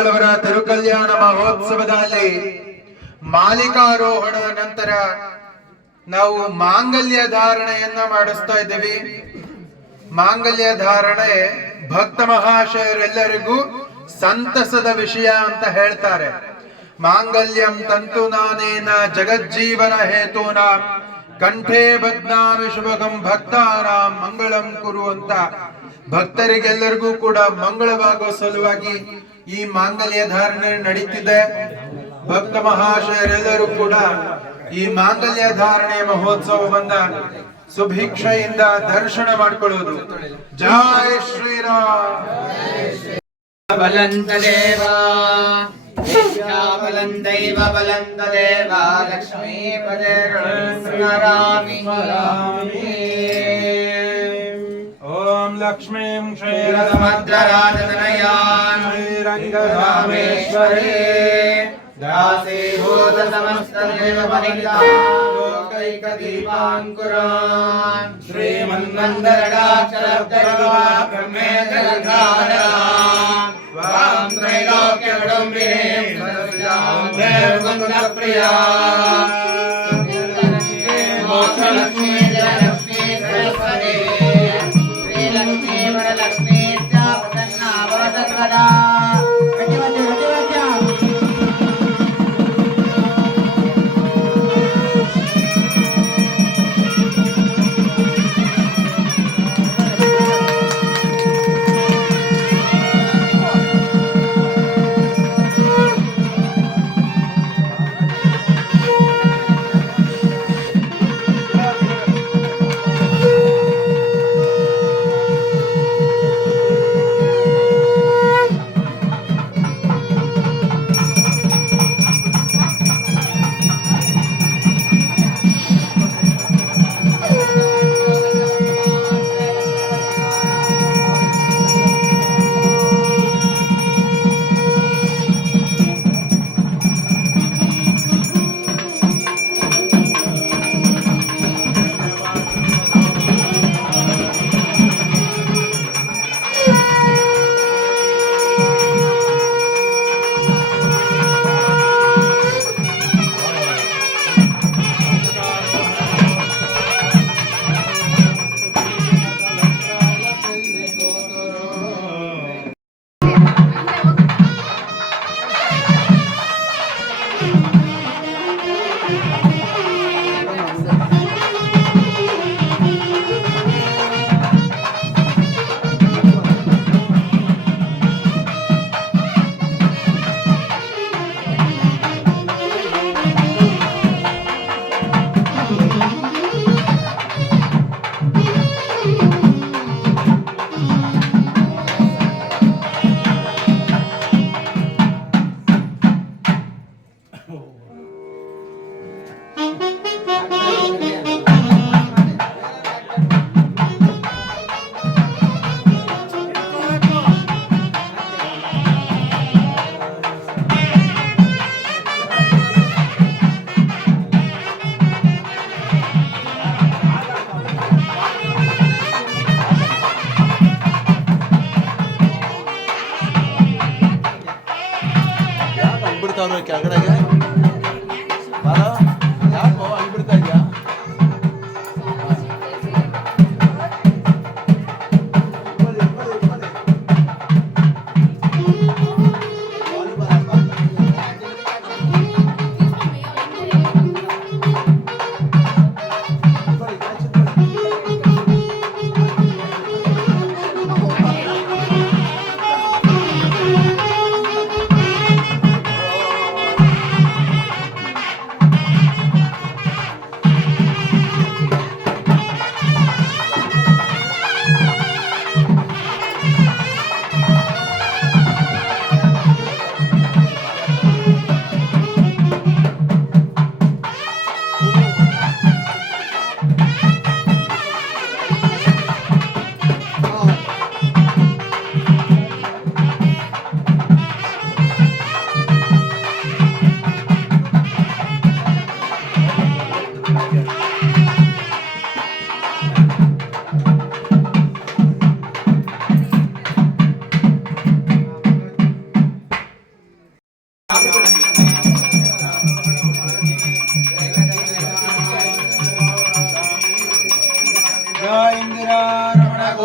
ಸ್ವಾಮಿಗಳವರ ತಿರುಕಲ್ಯಾಣ ಮಹೋತ್ಸವದಲ್ಲಿ ಮಾಲಿಕಾರೋಹಣದ ನಂತರ ನಾವು ಮಾಂಗಲ್ಯ ಧಾರಣೆಯನ್ನ ಮಾಡಿಸ್ತಾ ಇದ್ದೀವಿ. ಮಾಂಗಲ್ಯ ಧಾರಣೆ ಭಕ್ತ ಮಹಾಶಯರೆಲ್ಲರಿಗೂ ಸಂತಸದ ವಿಷಯ ಅಂತ ಹೇಳ್ತಾರೆ. ಮಾಂಗಲ್ಯಂ ತಂತು ನಾನೇನ ಜಗಜ್ಜೀವನ ಹೇತೂನ ಕಂಠೇ ಬದ್ನಾಮಿ ಶುಭಗಂ ಭಕ್ತಾನಾಂ ಮಂಗಳಂ ಕುರು ಅಂತ ಭಕ್ತರಿಗೆಲ್ಲರಿಗೂ ಕೂಡ ಮಂಗಳವಾಗುವ ಸಲುವಾಗಿ ಈ ಮಾಂಗಲ್ಯ ಧಾರಣೆ ನಡೀತಿದೆ. ಭಕ್ತ ಮಹಾಶಯರೆಲ್ಲರೂ ಕೂಡ ಈ ಮಾಂಗಲ್ಯ ಧಾರಣೆ ಮಹೋತ್ಸವವನ್ನ ಸುಭಿಕ್ಷೆಯಿಂದ ದರ್ಶನ ಮಾಡಿಕೊಳ್ಳುವುದು. ಜೈ ಶ್ರೀರಾಮ್. ಬಲಂತ ದೇವ ಬಲಂತೈವ ಬಲಂತ ದೇವ ಲಕ್ಷ್ಮೀ ಪದೇ ಓಂ ಲಕ್ಷ್ಮೀಂ ಕ್ಷೀರಸಮುದ್ರರಾಜತನಯಾನ್ ಶ್ರೀರಂಗರಾಮೇಶ್ವರೇ दासीभूत समस्त लोकैक दीपांकुरान् श्रीमन्मन्दरडाक्षरब्धरवा ब्रह्मेन्द्रघारान् वां त्रैलोक्यकुटुम्बिनीं सरस्वतीं देवकुन्दप्रिया मोक्षलक्ष्मी जयलक्ष्मी सरस्वती श्रीलक्ष्मी वरलक्ष्मी च प्रसन्ना भव सर्वदा. ಕೆಳಗಡೆಗೆ ಯಾಕೋ ಅಲ್ಲಿ ಬಿಡ್ತಾ ಇದೆಯಾ?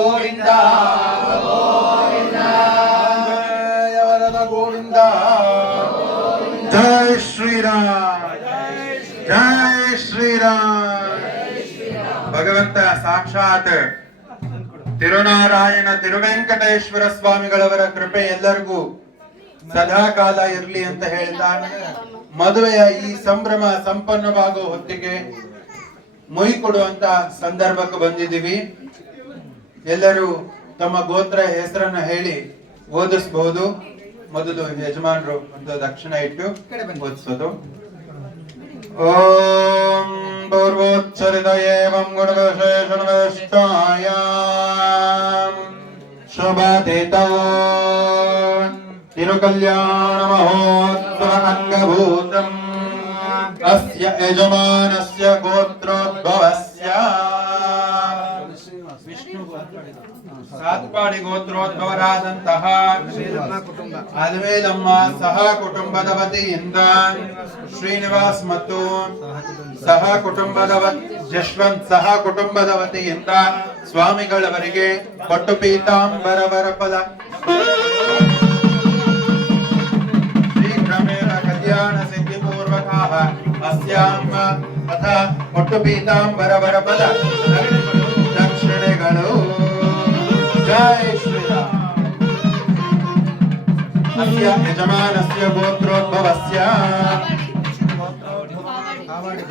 ಗೋವಿಂದ ಜಯ ವರದ ಗೋವಿಂದ ಜೈ ಶ್ರೀರಾಮ್ ಜೈ ಶ್ರೀರಾಮ್. ಭಗವಂತ ಸಾಕ್ಷಾತ್ ತಿರುನಾರಾಯಣ ತಿರುವೆಂಕಟೇಶ್ವರ ಸ್ವಾಮಿಗಳವರ ಕೃಪೆ ಎಲ್ಲರಿಗೂ ಸದಾ ಕಾಲ ಇರ್ಲಿ ಅಂತ ಹೇಳ್ತಾ ಮದುವೆಯ ಈ ಸಂಭ್ರಮ ಸಂಪನ್ನವಾಗೋ ಹೊತ್ತಿಗೆ ಮೊಯ್ ಕೊಡುವಂತ ಸಂದರ್ಭಕ್ಕೆ ಬಂದಿದ್ದೀವಿ. ಎಲ್ಲರೂ ತಮ್ಮ ಗೋತ್ರ ಹೆಸರನ್ನ ಹೇಳಿ ಓದಿಸಬಹುದು. ಮೊದಲು ಯಜಮಾನರು ಒಂದು ದಕ್ಷಿಣ ಇಟ್ಟು ಓದಿಸೋದು. ಓಂ ಪೂರ್ವೋಚ್ಚರಿತ ಏವಂ ಗುಣವಿಶೇಷಣವಿಷ್ಟಾಯ ಶುಭದಿತೋ ತಿರುಕಲ್ಯಾಣ ಮಹೋತ್ಸವ ಅಂಗಭೂತಂ ಅಸ್ಯ ಯಜಮಾನಸ್ಯ ಗೋತ್ರೋದ್ಭವಸ್ಯ ಸಾತ್ಪಾಡಿ ಗೋತ್ರೋದ್ಭವರಾದಂತಹ ಅಲ್ವೇಲಮ್ಮ ಸಹ ಕುಟುಂಬದ ವತಿಯಿಂದ ಶ್ರೀನಿವಾಸ್ ಮತ್ತು ಸಹ ಕುಟುಂಬದ ಯಶವಂತ್ ಸಹ ಕುಟುಂಬದ ವತಿಯಿಂದ ಸ್ವಾಮಿಗಳವರಿಗೆ ಪಟ್ಟು ಪೀತಾಂಬರವರ ಫಲ ಶೀಘ್ರಮೇವ ಕಲ್ಯಾಣ ಸಿದ್ಧಿ ಪೂರ್ವಕಃ ಅಸ್ಯಾಂ ಅಥ ಪಟ್ಟು ಪೀತಾಂಬರವರ ಫಲ ದಕ್ಷಿಣೆಗಳು. ಜೈ ಶ್ರೀರಾಮ್. ಅಸ್ಯ ಯಜಮಾನಸ್ಯ ಗೋತ್ರೋದ್ಭವಸ್ಯ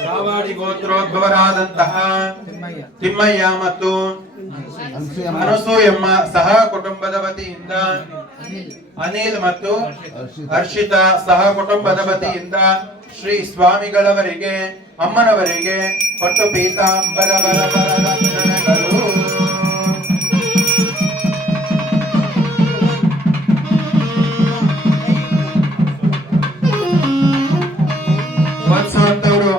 ಕಾವಾಡಿ ಗೋತ್ರೋದ್ಭವರಾದಂತಹ ತಿಮ್ಮಯ್ಯ ಮತ್ತು ಅನಸೂಯಮ್ಮ ಸಹ ಕುಟುಂಬದ ವತಿಯಿಂದ ಅನಿಲ್ ಮತ್ತು ಹರ್ಷಿತಾ ಸಹ ಕುಟುಂಬದ ವತಿಯಿಂದ ಶ್ರೀ ಸ್ವಾಮಿಗಳವರಿಗೆ ಅಮ್ಮನವರಿಗೆ ಪಟ್ಟು ಪೀತಾಂಬರ ದಕ್ಷಿಣೆಗಳು. ಓದಿಸುವಂತವರು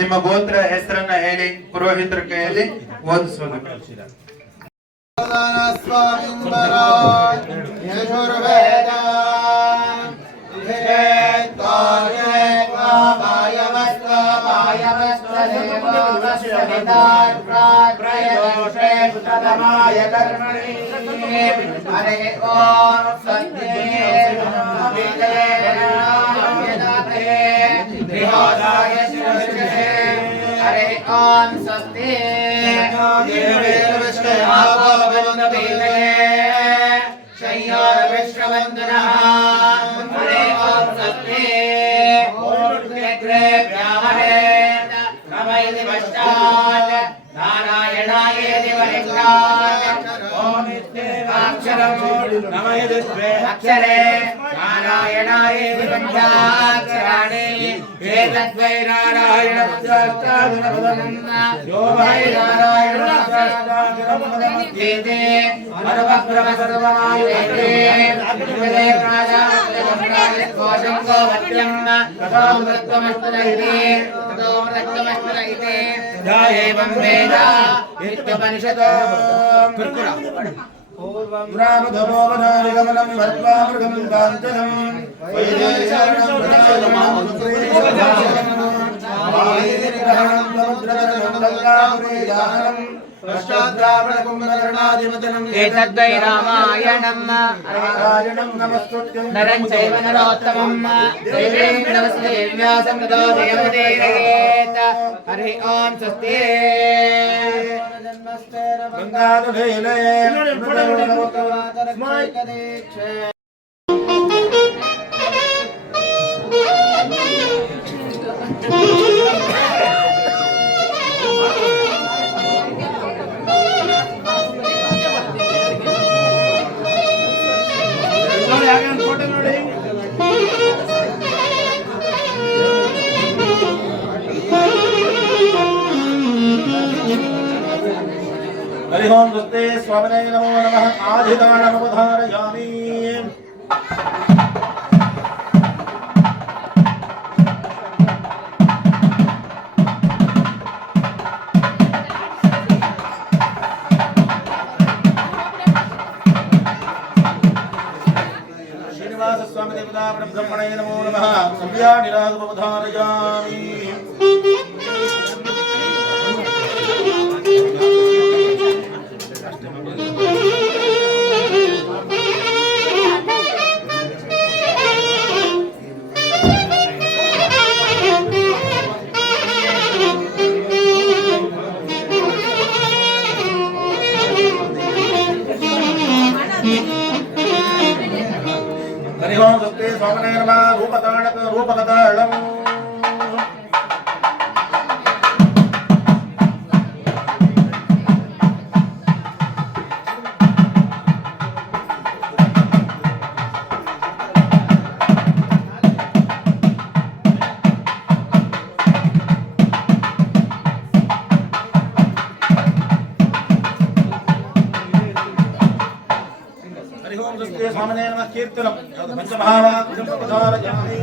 ನಿಮ್ಮ ಗೋತ್ರ ಹೆಸರನ್ನ ಹೇಳಿ ಪುರೋಹಿತರ ಕೈಯಲ್ಲಿ ಓದಿಸೋದು. हरे ओम स्वस्ति शय्यार विश्ववन्दनः हरे ओम स्वस्ति व्याहरे नमैति पश्चात् नारायणायेति वरिष्ठात् ओम अक्षरे नारायणायेति पञ्चाक्षराणि एतद्वै नारायणपदार्थानुपदम् यो वै नारायणपदार्थानुपदमुच्यते सर्वब्रह्मसर्वमायुते विवेदे प्राजापत्यं गोवत्यं ततो मृत्वमस्तुरहिते या एवं वेद इत्युपनिषतो पुरामधमोवधानिगमनं मत्वा मृगं काञ्चनं वैदेशरणं प्रचोदमानं समुद्रतरं एतद्वै रामायणं नरं चैव नरोत्तमं देवीं नमस्तेव्यासं ततो जयमुदीरयेत् हरि ओं स्वस्ति हरि ओम स्वस्ति स्वामिने नमो नमः आधिदानमवधारयामि श्रीनिवास स्वामी देवता ब्रह्मणे नमो नमः संध्यानिरागमवधारयामि ರೂಪಕತಾಳಂ स्वामिने नमः कीर्तनं पंचमहावाक्यं प्रसारयामि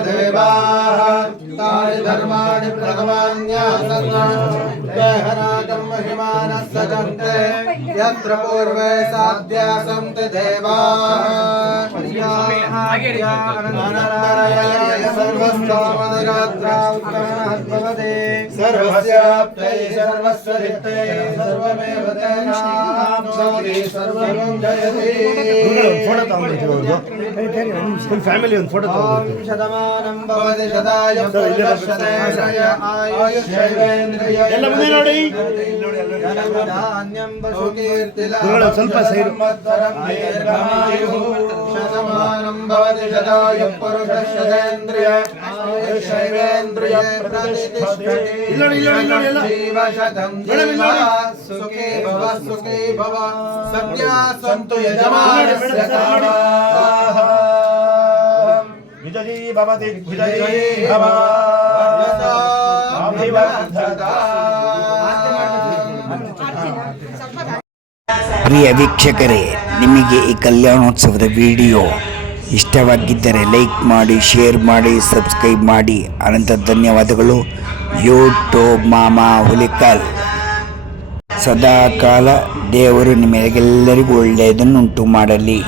देवाः तानि धर्माणि प्रथमान्यासन् देहराजं महिमानः सजन्ते यत्र पूर्वे साध्या सन्ति देवाः अनन्तरयाय सर्वस्तोमनगात्रावते सर्वस्याप्तये सर्वस्वरित्तये सर्वमेव तेनाप्नोति सर्वं जयति ಫೋಟೋ ತಗೊಂಡು ಫುಲ್ ಫ್ಯಾಮಿಲಿ ಒಂದು ಫೋಟೋ ತಗೊಂಡು ಶತಮಾನಂ ಭವತಿ ಶತಾಯ ಪುರುಷಶತೇಂದ್ರಿಯ ಆಯುಷ್ಯೈವೇಂದ್ರಿಯ ಎಲ್ಲ ಮುಂದೆ ನೋಡಿ ಧಾನ್ಯಂ ವಸುಕೀರ್ತಿಲಾ ಸ್ವಲ್ಪ ಸೈಡ್ ಶತಮಾನಂ ಭವತಿ ಶತಾಯ ಪುರುಷಶತೇಂದ್ರಿಯ ಆಯುಷ್ಯೈವೇಂದ್ರಿಯ ಪ್ರತಿಷ್ಠಿತೇ ಇಲ್ಲ ಜೀವಶತಂ ಜೀವ ಸುಖೇ ಭವ ಸತ್ಯಾ ಸಂತು ಯಜಮಾನಸ್ಯ ಕಾಮಾಃ ವಿಜಯೀ ಭವತಿ ವಿಜಯೀ ಭವ ಪ್ರಿಯ ವೀಕ್ಷಕರೇ, ನಿಮಗೆ ಈ ಕಲ್ಯಾಣೋತ್ಸವದ ವಿಡಿಯೋ ಇಷ್ಟವಾಗಿದ್ದರೆ ಲೈಕ್ ಮಾಡಿ, ಶೇರ್ ಮಾಡಿ, ಸಬ್ಸ್ಕ್ರೈಬ್ ಮಾಡಿ. ಅನಂತ ಧನ್ಯವಾದಗಳು. ಯೂಟ್ಯೂಬ್ ಮಾಮಾ ಹುಲಿಕಲ್. ಸದಾಕಾಲ ದೇವರು ನಿಮಗೆಲ್ಲರಿಗೂ ಒಳ್ಳೆಯದನ್ನುಂಟು ಮಾಡಲಿ.